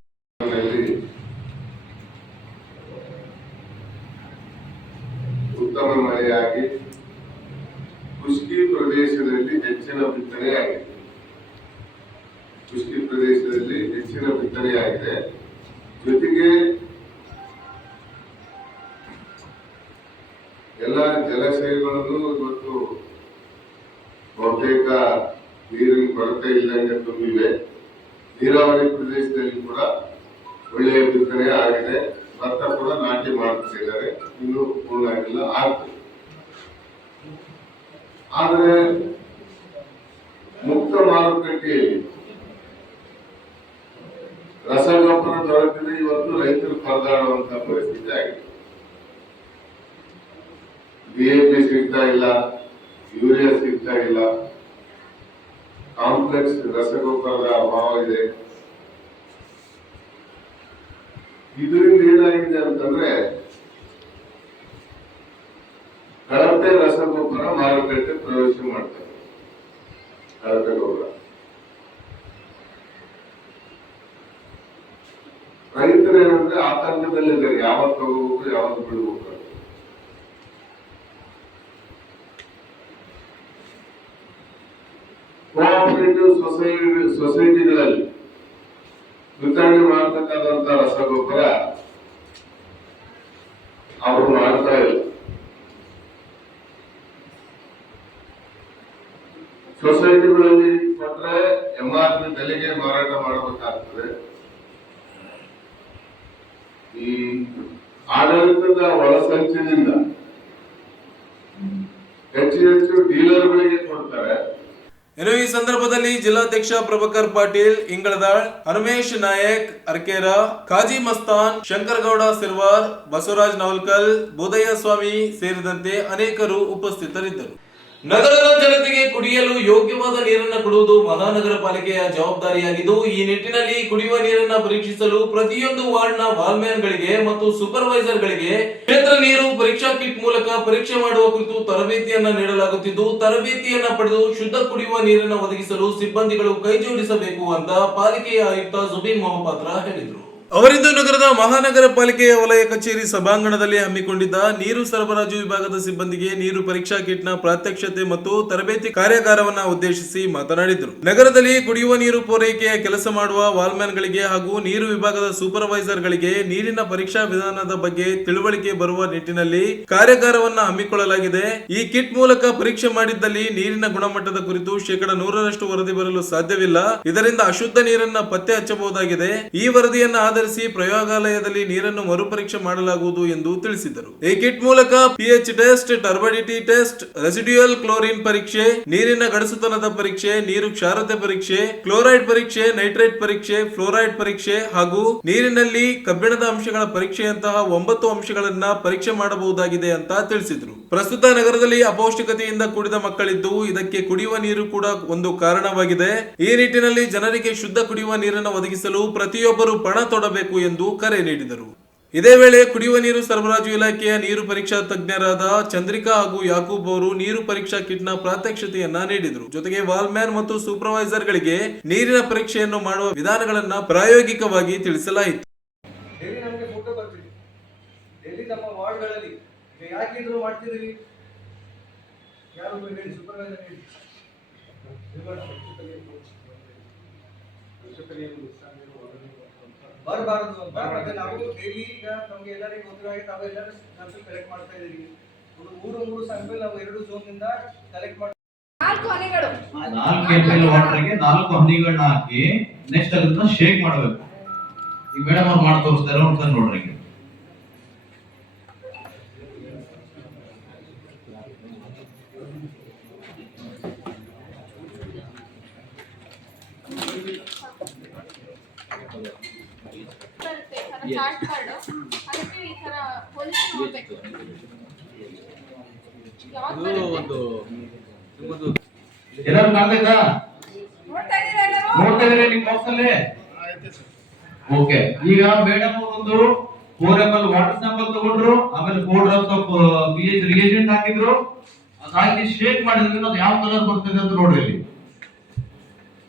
ಉತ್ತಮ ಮಳೆಯಾಗಿ ಖುಷ್ಕಿ ಪ್ರದೇಶದಲ್ಲಿ ಹೆಚ್ಚಿನ ಬಿತ್ತನೆಯಾಗಿದೆ. ಜೊತೆಗೆ ಎಲ್ಲ ಜಲಾಶಯಗಳನ್ನು ಇವತ್ತು ಬಹುತೇಕ ನೀರಿನ ಕೊರತೆ ಇಲ್ಲದಂಗೆ ತುಂಬಿವೆ. ನೀರಾವರಿ ಪ್ರದೇಶದಲ್ಲಿ ಕೂಡ ಒಳ್ಳೆಯ ಬಿತ್ತನೆ ಆಗಿದೆ. ಭತ್ತ ಕೂಡ ನಾಟಿ ಮಾಡ್ತಿದ್ದಾರೆ, ಇನ್ನೂ ಪೂರ್ಣ ಆಗಿಲ್ಲ, ಆಗ್ತದೆ. ಆದರೆ ಮುಕ್ತ ಮಾರುಕಟ್ಟೆಯಲ್ಲಿ ರಸಗೊಬ್ಬರ ದೊರಕಿದ್ರೆ ಇವತ್ತು ರೈತರು ಪರದಾಡುವಂತಹ ಪರಿಸ್ಥಿತಿ ಆಗಿದೆ. DAP ಸಿಗ್ತಾ ಇಲ್ಲ, ಯೂರಿಯಾ ಸಿಗ್ತಾ ಇಲ್ಲ, ಕಾಂಪ್ಲೆಕ್ಸ್ ರಸಗೊಬ್ಬರದ ಅಭಾವ ಇದೆ. ಇದರಿಂದ ಏನಾಗಿದೆ ಅಂತಂದ್ರೆ ಕಳಪೆ ರಸಗೊಬ್ಬರ ಮಾರುಕಟ್ಟೆ ಪ್ರವೇಶ ಮಾಡ್ತಾರೆ. ಕಳಪೆ ಗೊಬ್ಬರ ರೈತರೇನಂದ್ರೆ ಆತಂಕದಲ್ಲಿದ್ದಾರೆ, ಯಾವತ್ತು ತಗೋಬೇಕು, ಯಾವತ್ತು ಬಿಡಬೇಕು. ಕೋಆಪರೇಟಿವ್ ಸೊಸೈಟಿಗಳಲ್ಲಿ ವಿತರಣೆ ಮಾಡತಕ್ಕಂಥ ರಸಗೊಬ್ಬರ ಅವರು ಮಾಡ್ತಾ ಇಲ್ಲ. ಸೊಸೈಟಿಗಳಲ್ಲಿ ಕೊಟ್ರೆ MRP ಬೆಲೆಗೆ ಮಾರಾಟ ಮಾಡಬೇಕಾಗ್ತದೆ. ಈ ಆಡಳಿತದ ಒಳಸಂಚಿನಿಂದ ಹೆಚ್ಚು ಡೀಲರ್ಗಳಿಗೆ ಕೊಡ್ತಾರೆ. ಇನ್ನು ಈ ಸಂದರ್ಭದಲ್ಲಿ ಜಿಲ್ಲಾಧ್ಯಕ್ಷ ಪ್ರಭಾಕರ್ ಪಾಟೀಲ್ ಇಂಗಳದಾಳ್, ಹನುಮೇಶ್ ನಾಯಕ್ ಅರ್ಕೇರ, ಕಾಜಿ ಮಸ್ತಾನ್, ಶಂಕರಗೌಡ ಸಿರ್ವಾರ್, ಬಸವರಾಜ್ ನವಲ್ಕಲ್, ಬೋಧಯ್ಯ ಸ್ವಾಮಿ ಸೇರಿದಂತೆ ಅನೇಕರು ಉಪಸ್ಥಿತರಿದ್ದರು. ನಗರದ ಜನತೆಗೆ ಕುಡಿಯಲು ಯೋಗ್ಯವಾದ ನೀರನ್ನು ಕೊಡುವುದು ಮಹಾನಗರ ಪಾಲಿಕೆಯ ಜವಾಬ್ದಾರಿಯಾಗಿದ್ದು, ಈ ನಿಟ್ಟಿನಲ್ಲಿ ಕುಡಿಯುವ ನೀರನ್ನ ಪರೀಕ್ಷಿಸಲು ಪ್ರತಿಯೊಂದು ವಾರ್ಡ್ನ ವಾಲ್ಮ್ಯಾನ್ಗಳಿಗೆ ಮತ್ತು ಸೂಪರ್ವೈಸರ್ಗಳಿಗೆ ಕ್ಷೇತ್ರ ನೀರು ಪರೀಕ್ಷಾ ಕಿಟ್ ಮೂಲಕ ಪರೀಕ್ಷೆ ಮಾಡುವ ಕುರಿತು ತರಬೇತಿಯನ್ನ ನೀಡಲಾಗುತ್ತಿದ್ದು, ತರಬೇತಿಯನ್ನ ಪಡೆದು ಶುದ್ಧ ಕುಡಿಯುವ ನೀರನ್ನು ಒದಗಿಸಲು ಸಿಬ್ಬಂದಿಗಳು ಕೈಜೋಡಿಸಬೇಕು ಅಂತ ಪಾಲಿಕೆಯ ಆಯುಕ್ತ ಜುಬಿನ್ ಮೊಹಪಾತ್ರ ಹೇಳಿದರು. ಅವರಿಂದು ನಗರದ ಮಹಾನಗರ ಪಾಲಿಕೆಯ ವಲಯ ಕಚೇರಿ ಸಭಾಂಗಣದಲ್ಲಿ ಹಮ್ಮಿಕೊಂಡಿದ್ದ ನೀರು ಸರಬರಾಜು ವಿಭಾಗದ ಸಿಬ್ಬಂದಿಗೆ ನೀರು ಪರೀಕ್ಷಾ ಕಿಟ್ನ ಪ್ರಾತ್ಯಕ್ಷತೆ ಮತ್ತು ತರಬೇತಿ ಕಾರ್ಯಾಗಾರವನ್ನ ಉದ್ದೇಶಿಸಿ ಮಾತನಾಡಿದರು. ನಗರದಲ್ಲಿ ಕುಡಿಯುವ ನೀರು ಪೂರೈಕೆಯ ಕೆಲಸ ಮಾಡುವ ವಾಲ್ಮ್ಯಾನ್ಗಳಿಗೆ ಹಾಗೂ ನೀರು ವಿಭಾಗದ ಸೂಪರ್ವೈಸರ್ಗಳಿಗೆ ನೀರಿನ ಪರೀಕ್ಷಾ ವಿಧಾನದ ಬಗ್ಗೆ ತಿಳುವಳಿಕೆ ಬರುವ ನಿಟ್ಟಿನಲ್ಲಿ ಕಾರ್ಯಾಗಾರವನ್ನ ಹಮ್ಮಿಕೊಳ್ಳಲಾಗಿದೆ. ಈ ಕಿಟ್ ಮೂಲಕ ಪರೀಕ್ಷೆ ಮಾಡಿದ್ದಲ್ಲಿ ನೀರಿನ ಗುಣಮಟ್ಟದ ಕುರಿತು 100% ವರದಿ ಬರಲು ಸಾಧ್ಯವಿಲ್ಲ. ಇದರಿಂದ ಅಶುದ್ಧ ನೀರನ್ನ ಪತ್ತೆ ಹಚ್ಚಬಹುದಾಗಿದೆ. ಈ ವರದಿಯನ್ನ ಆಧರಿಸಿ ಪ್ರಯೋಗಾಲಯದಲ್ಲಿ ನೀರನ್ನು ಮರುಪರೀಕ್ಷೆ ಮಾಡಲಾಗುವುದು ಎಂದು ತಿಳಿಸಿದರು. ಈ ಕಿಟ್ ಮೂಲಕ pH test, turbidity test, residual chlorine ಪರೀಕ್ಷೆ, ನೀರಿನ ಗಡಸುತನದ ಪರೀಕ್ಷೆ, ನೀರು ಕ್ಷಾರತೆ ಪರೀಕ್ಷೆ, ಕ್ಲೋರೈಡ್ ಪರೀಕ್ಷೆ, ನೈಟ್ರೇಟ್ ಪರೀಕ್ಷೆ, ಫ್ಲೋರೈಡ್ ಪರೀಕ್ಷೆ ಹಾಗೂ ನೀರಿನಲ್ಲಿ ಕಬ್ಬಿಣದ ಅಂಶಗಳ ಪರೀಕ್ಷೆಯಂತಹ 9 ಅಂಶಗಳನ್ನ ಪರೀಕ್ಷೆ ಮಾಡಬಹುದಾಗಿದೆ ಅಂತ ತಿಳಿಸಿದರು. ಪ್ರಸ್ತುತ ನಗರದಲ್ಲಿ ಅಪೌಷ್ಟಿಕತೆಯಿಂದ ಕೂಡಿದ ಮಕ್ಕಳಿದ್ದು, ಇದಕ್ಕೆ ಕುಡಿಯುವ ನೀರು ಕೂಡ ಒಂದು ಕಾರಣವಾಗಿದೆ. ಈ ನಿಟ್ಟಿನಲ್ಲಿ ಜನರಿಗೆ ಶುದ್ಧ ಕುಡಿಯುವ ನೀರನ್ನು ಒದಗಿಸಲು ಪ್ರತಿಯೊಬ್ಬರು ಪಣ ತೊಡಬೇಕು ಎಂದು ಕರೆ ನೀಡಿದರು. ಇದೇ ವೇಳೆ ಕುಡಿಯುವ ನೀರು ಸರಬರಾಜು ಇಲಾಖೆಯ ನೀರು ಪರೀಕ್ಷಾ ತಜ್ಞರಾದ ಚಂದ್ರಿಕಾ ಹಾಗೂ ಯಾಕೂಬ್ ಅವರು ನೀರು ಪರೀಕ್ಷಾ ಕಿಟ್ನ ಪ್ರಾತ್ಯಕ್ಷತೆಯನ್ನ ನೀಡಿದರು. ಜೊತೆಗೆ ವಾಲ್ಮ್ಯಾನ್ ಮತ್ತು ಸೂಪರ್ವೈಸರ್ಗಳಿಗೆ ನೀರಿನ ಪರೀಕ್ಷೆಯನ್ನು ಮಾಡುವ ವಿಧಾನಗಳನ್ನ ಪ್ರಾಯೋಗಿಕವಾಗಿ ತಿಳಿಸಲಾಯಿತು. ನಮಗೆ ಫೋಟೋ ಬರ್ತಿದೆ ಡೈಲಿ ನಮ್ಮ ವಾರ್ಡ್ಗಳಲ್ಲಿ ಯಾಕಿದ್ರು ಮಾಡ್ತಿದ್ದೀವಿ, ಯಾರು ಹೇಳಿ ಸೂಪರ್ವೈಸರ್ ಹೇಳಿ ಬರಬಾರದು ಅಂತ. ಮತ್ತೆ ನಾವು ಡೈಲಿ ಈಗ ನಮ್ಗೆ ಎಲ್ಲರಿಗೂ ಗೊತ್ತಿರೋ ತಾವೆಲ್ಲರೂ ಸ್ಯಾಂಪಲ್ ಕಲೆಕ್ಟ್ ಮಾಡ್ತಾ ಇದೀವಿ. 3 ಸ್ಯಾಂಪಲ್ ನಾವು 2 ಝೋನ್ ನಿಂದ ಕಲೆಕ್ಟ್ ಮಾಡ್ತೀವಿ. 4 ಹನಿಗಳು 4 ml ವಾಟರ್ಗೆ 4 ಹನಿಗಳನ್ನ ಹಾಕಿ ನೆಕ್ಸ್ಟ್ ಅದನ್ನ ಶೇಕ್ ಮಾಡಬೇಕು. ಈಗ ಮೇಡಮ್ ಅವ್ರು ಮಾಡಿ ತೋರಿಸ್ತಾರೆ, ಒಂದ್ಸಲ ನೋಡ್ರಿ. ಚಾರ್ಟ್ ಕಾರ್ಡ್ ಅದಕ್ಕೆ ಈ ತರ ಪೊಲೀಸ್ ನೋಡ್ಬೇಕು. ಎಲ್ಲರೂ ಕಾಣ್ತಾ ನೋಡ್ತಾ ಇದ್ದೀರಾ ಎಲ್ಲರೂ? ನೋಡ್ತಾ ಇದ್ದೀರಾ ನಿಮ್ಮ ಬಾಕ್ಸ್ ಅಲ್ಲಿ? ಓಕೆ. ಈಗ ಮೇಡಮ್ ಒಂದು 4 ml ವಾಟರ್ ಸ್ಯಾಂಪಲ್ ತಗೊಂಡ್ರು, ಆಮೇಲೆ 4 drops ಆಫ್ pH ರಿಯೇಜೆಂಟ್ ಹಾಕಿದ್ರು. ಅದು ಹಾಕಿ ಶೇಕ್ ಮಾಡಿದ್ರೆ ಅದು ಯಾವ ಕಲರ್ ಬರ್ತದೆ ಅಂತ ನೋಡ್ರಿ. ಇಲ್ಲಿ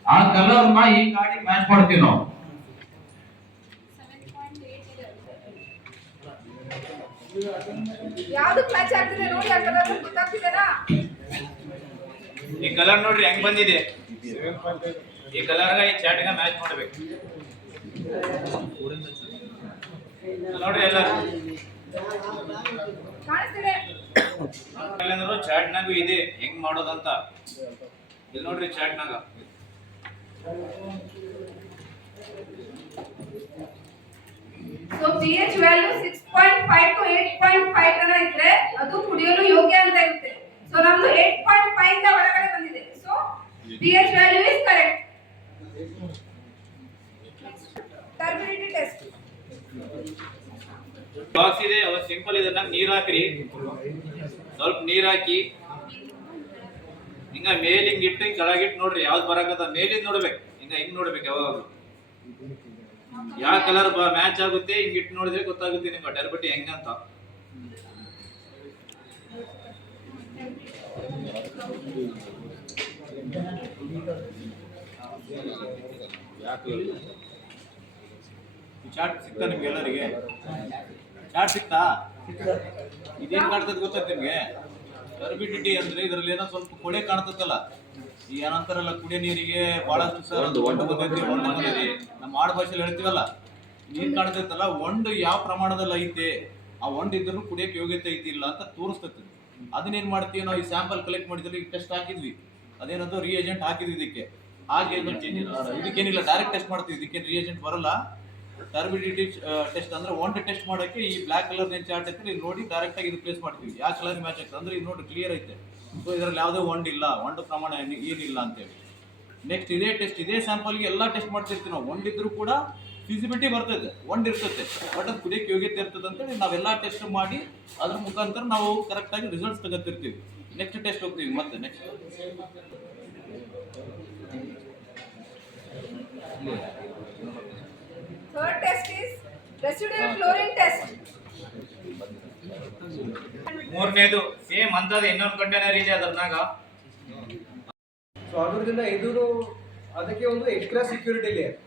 ಆ ಕಲರ್ ನ ಈ ಕಾರ್ಡಿಗೆ ಮ್ಯಾಚ್ ಮಾಡ್ತೀವಿ ನಾವು. ಯಾವುದು ಮ್ಯಾಚ್ ಆಗ್ತಿದೆ ನೋಡಿ, ಆ ಕಲರ್ ಗೊತ್ತಾಗ್ತಿದೆನಾ? ಈ ಕಲರ್ ನೋಡ್ರಿ ಹೆಂಗ್ ಬಂದಿದೆ. ಈ ಕಲರ್ ಈ ಚಾರ್ಟ್ ಗೆ ಮ್ಯಾಚ್ ಮಾಡಬೇಕು ನೋಡ್ರಿ. ಎಲ್ಲರೂ ಕಾಣಿಸ್ತಿದೆ ಎಲ್ಲರೂ ಚಾರ್ಟ್ ನಾಗು ಇದೆ ಹೆಂಗ್ ಮಾಡೋದಂತ. ಇಲ್ಲಿ ನೋಡ್ರಿ ಚಾರ್ಟ್ ನಾಗ ಸೊ pH ವ್ಯಾಲ್ಯೂ 6.5 to 8.5 ತನ ಇದ್ರೆ ಅದು ಕುಡಿಯಲು ಯೋಗ್ಯ ಅಂತ ಇರುತ್ತೆ. ಸೊ ನಮ್ದು 8.5 ಇಂದ ಒಳಗಡೆ ಬಂದಿದೆ. So pH value is correct. Turbidity test box ಇದೆ, ಅದು ಸಿಂಪಲ್ ಇದೆ. ನೀರ್ ಹಾಕ್ರಿ, ಸ್ವಲ್ಪ ನೀರ್ ಹಾಕಿ ಹಿಂಗ ಮೇಲಿಂಗ್ ಇಟ್ಟು ಕೆಳಗಿಟ್ಟು ನೋಡ್ರಿ ಯಾವ್ದು ಬರಾಕತ್ತ. ಮೇಲಿಂದ ನೋಡ್ಬೇಕು, ಹಿಂಗ್ ನೋಡ್ಬೇಕು. ಯಾವಾಗ ಯಾವ ಕಲರ್ ಮ್ಯಾಚ್ ಆಗುತ್ತೆ ಹಿಂಗ್ ಇಟ್ಟು ನೋಡಿದ್ರೆ ಗೊತ್ತಾಗುತ್ತೆ ನಿಮ್ಗೆ ಟರ್ಬಿಟಿ ಹೆಂಗಂತ. ಚಾರ್ಟ್ ಸಿಗ್ತಾ ನಿಮ್ಗೆ ಎಲ್ಲರಿಗೆ? ಚಾರ್ಟ್ ಸಿಗ್ತಾ? ಇದೇನ್ ಕಾಣ್ತದೆ ಗೊತ್ತಾಯ್ತು ನಿಮ್ಗೆ? ಟರ್ಬಿಡಿಟಿ ಅಂದ್ರೆ ಇದ್ರಲ್ಲಿ ಏನೋ ಸ್ವಲ್ಪ ಕೊಳೆ ಕಾಣ್ತದಲ್ಲ. ಈ ಏನಂತಾರಲ್ಲ ಕುಡಿಯೋ ನೀರಿಗೆ ಬಹಳಷ್ಟು ಸರ್ ಒಂಡು ಬಂದೈತಿ, ಒಂಡು ಬಂದಿದೆ. ನಮ್ಮ ಆಡು ಭಾಷೆಯಲ್ಲಿ ಹೇಳ್ತೀವಲ್ಲ, ನೀರ್ ಕಾಣ್ತೈತಲ್ಲ, ಒಂಡು ಯಾವ ಪ್ರಮಾಣದಲ್ಲಿ ಐತೆ, ಆ ಒಂಡು ಇದ್ರೂ ಕುಡಿಯಕ್ಕೆ ಯೋಗ್ಯತೆ ಐತಿ ಇಲ್ಲ ಅಂತ ತೋರಿಸ್ತೈತಿ. ಅದನ್ನೇನ್ ಮಾಡ್ತೀವಿ ನಾವು, ಈ ಸ್ಯಾಂಪಲ್ ಕಲೆಕ್ಟ್ ಮಾಡಿದ್ವಿ, ಈಗ ಟೆಸ್ಟ್ ಹಾಕಿದ್ವಿ, ಅದೇನದು ರಿಯೇಜೆಂಟ್ ಹಾಕಿದ್ವಿ ಇದಕ್ಕೆ ಹಾಗೆ ಇದಕ್ಕೇನಿಲ್ಲ ಡೈರೆಕ್ಟ್ ಟೆಸ್ಟ್ ಮಾಡ್ತೀವಿ, ಇದಕ್ಕೇನು ರಿಯೇಜೆಂಟ್ ಬರಲ್ಲ. ಟರ್ಬಿಡಿಟಿ ಟೆಸ್ಟ್ ಅಂದ್ರೆ ವಾಂಟೆಡ್ ಟೆಸ್ಟ್ ಮಾಡೋಕ್ಕೆ ಈ ಬ್ಲಾಕ್ ಕಲರ್ ಏನು ಚಾರ್ಟ್ ಐತೆ ಇಲ್ಲಿ ನೋಡಿ ಡೈರೆಕ್ಟ್ ಆಗಿ ಇದು ಪ್ಲೇಸ್ ಮಾಡ್ತೀವಿ. ಯಾವ ಕಲರ್ ಮ್ಯಾಚ್ ಆಗ್ತದೆ ಅಂದ್ರೆ ಇದು ನೋಡಿ ಕ್ಲಿಯರ್ ಐತೆ. ಸೊ ಇದರಲ್ಲಿ ಯಾವುದೇ ಒಂಡು ಪ್ರಮಾಣ ಏನಿಲ್ಲ ಅಂತೇಳಿ. ನೆಕ್ಸ್ಟ್ ಇದೇ ಟೆಸ್ಟ್, ಇದೇ ಸ್ಯಾಂಪಲ್ಗೆ ಎಲ್ಲ ಟೆಸ್ಟ್ ಮಾಡ್ತಿರ್ತೀವಿ ನಾವು. ಒಂದಿದ್ರು ಕೂಡ ಫಿಸಿಬಿಲಿಟಿ ಬರ್ತದೆ, ಇರ್ತದೆ, ಬಟ್ ಅದು ಕುಡಿಯೋಕ್ಕೆ ಯೋಗ್ಯತೆ ಇರ್ತದೆ ಅಂತೇಳಿ ನಾವೆಲ್ಲ ಟೆಸ್ಟ್ ಮಾಡಿ ಅದ್ರ ಮುಖಾಂತರ ನಾವು ಕರೆಕ್ಟಾಗಿ ರಿಸಲ್ಟ್ಸ್ ತಗೋತಿರ್ತೀವಿ. ನೆಕ್ಸ್ಟ್ ಟೆಸ್ಟ್ ಹೋಗ್ತೀವಿ ಮತ್ತೆ next. Third test is residual chlorine test. ಮೂರನೇದು ಸೇಮ್ ಅಂತದ ಇನ್ನೊಂದು ಕಂಟೈನರ್ ಇದೆ ಅದ್ರನಾಗ. ಸೊ ಅದರಿಂದ ಇದು ಅದಕ್ಕೆ ಒಂದು ಎಕ್ಸ್ಟ್ರಾ ಸೆಕ್ಯೂರಿಟಿ ಲೇಯರ್.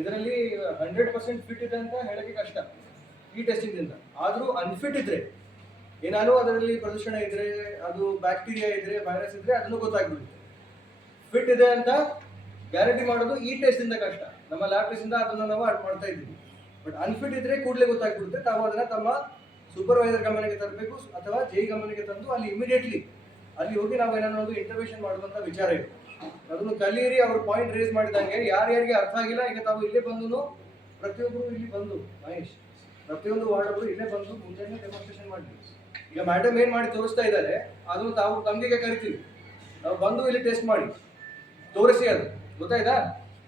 ಇದರಲ್ಲಿ 100% ಫಿಟ್ ಇದೆ ಅಂತ ಹೇಳಕ್ಕೆ ಕಷ್ಟ ಈ ಟೆಸ್ಟಿಂಗ್ದಿಂದ. ಆದರೂ ಅನ್ಫಿಟ್ ಇದ್ರೆ, ಏನಾದ್ರು ಅದರಲ್ಲಿ ಪ್ರದೂಷಣ ಇದ್ರೆ, ಅದು ಬ್ಯಾಕ್ಟೀರಿಯಾ ಇದ್ರೆ, ವೈರಸ್ ಇದ್ರೆ ಅದನ್ನು ಗೊತ್ತಾಗ್ಬಿಡುತ್ತೆ. ಫಿಟ್ ಇದೆ ಅಂತ ಗ್ಯಾರಂಟಿ ಮಾಡೋದು ಈ ಟೆಸ್ಟಿಂದ ಕಷ್ಟ. ನಮ್ಮ ಲ್ಯಾಬ್ ಟೆಸ್ಟಿಂದ ಅದನ್ನು ನಾವು ಮಾಡ್ತಾ ಇದ್ದೀವಿ. ಬಟ್ ಅನ್ಫಿಟ್ ಇದ್ರೆ ಕೂಡಲೇ ಗೊತ್ತಾಗ್ಬಿಡುತ್ತೆ. ತಾವು ಅದನ್ನು ತಮ್ಮ ಸೂಪರ್ವೈಸರ್ ಗಮನಕ್ಕೆ ತರಬೇಕು ಅಥವಾ ಜೈ ಗಮನಕ್ಕೆ ತಂದು ಅಲ್ಲಿ ಇಮಿಡಿಯೇಟ್ಲಿ ಅಲ್ಲಿ ಹೋಗಿ ನಾವು ಏನಾದ್ರು ಒಂದು ಇಂಟರ್ವೆನ್ಷನ್ ಮಾಡುವಂಥ ವಿಚಾರ ಇದೆ. ಅದನ್ನು ಕಲಿಯಿರಿ. ಅವರು ಪಾಯಿಂಟ್ ರೇಸ್ ಮಾಡಿದಂಗೆ ಯಾರ್ಯಾರಿಗೆ ಅರ್ಥ ಆಗಿಲ್ಲ, ಈಗ ತಾವು ಇಲ್ಲೇ ಬಂದು ಪ್ರತಿಯೊಬ್ಬರು ಇಲ್ಲಿ ಬಂದು ಮಹೇಶ್ ಪ್ರತಿಯೊಂದು ವಾರ್ಡವರು ಇಲ್ಲೇ ಬಂದು ಮುಂಜಾನೆ ಡೆಮಾನ್ಸ್ಟ್ರೇಷನ್ ಮಾಡ್ತೀವಿ. ಈಗ ಮೇಡಮ್ ಏನು ಮಾಡಿ ತೋರಿಸ್ತಾ ಇದ್ದಾರೆ ಅದನ್ನು ತಾವು ತಂಗಿಗೆ ಕರಿತೀವಿ. ನಾವು ಬಂದು ಇಲ್ಲಿ ಟೆಸ್ಟ್ ಮಾಡಿ ತೋರಿಸಿ, ಅದು ಗೊತ್ತಾಯ್ತಾ?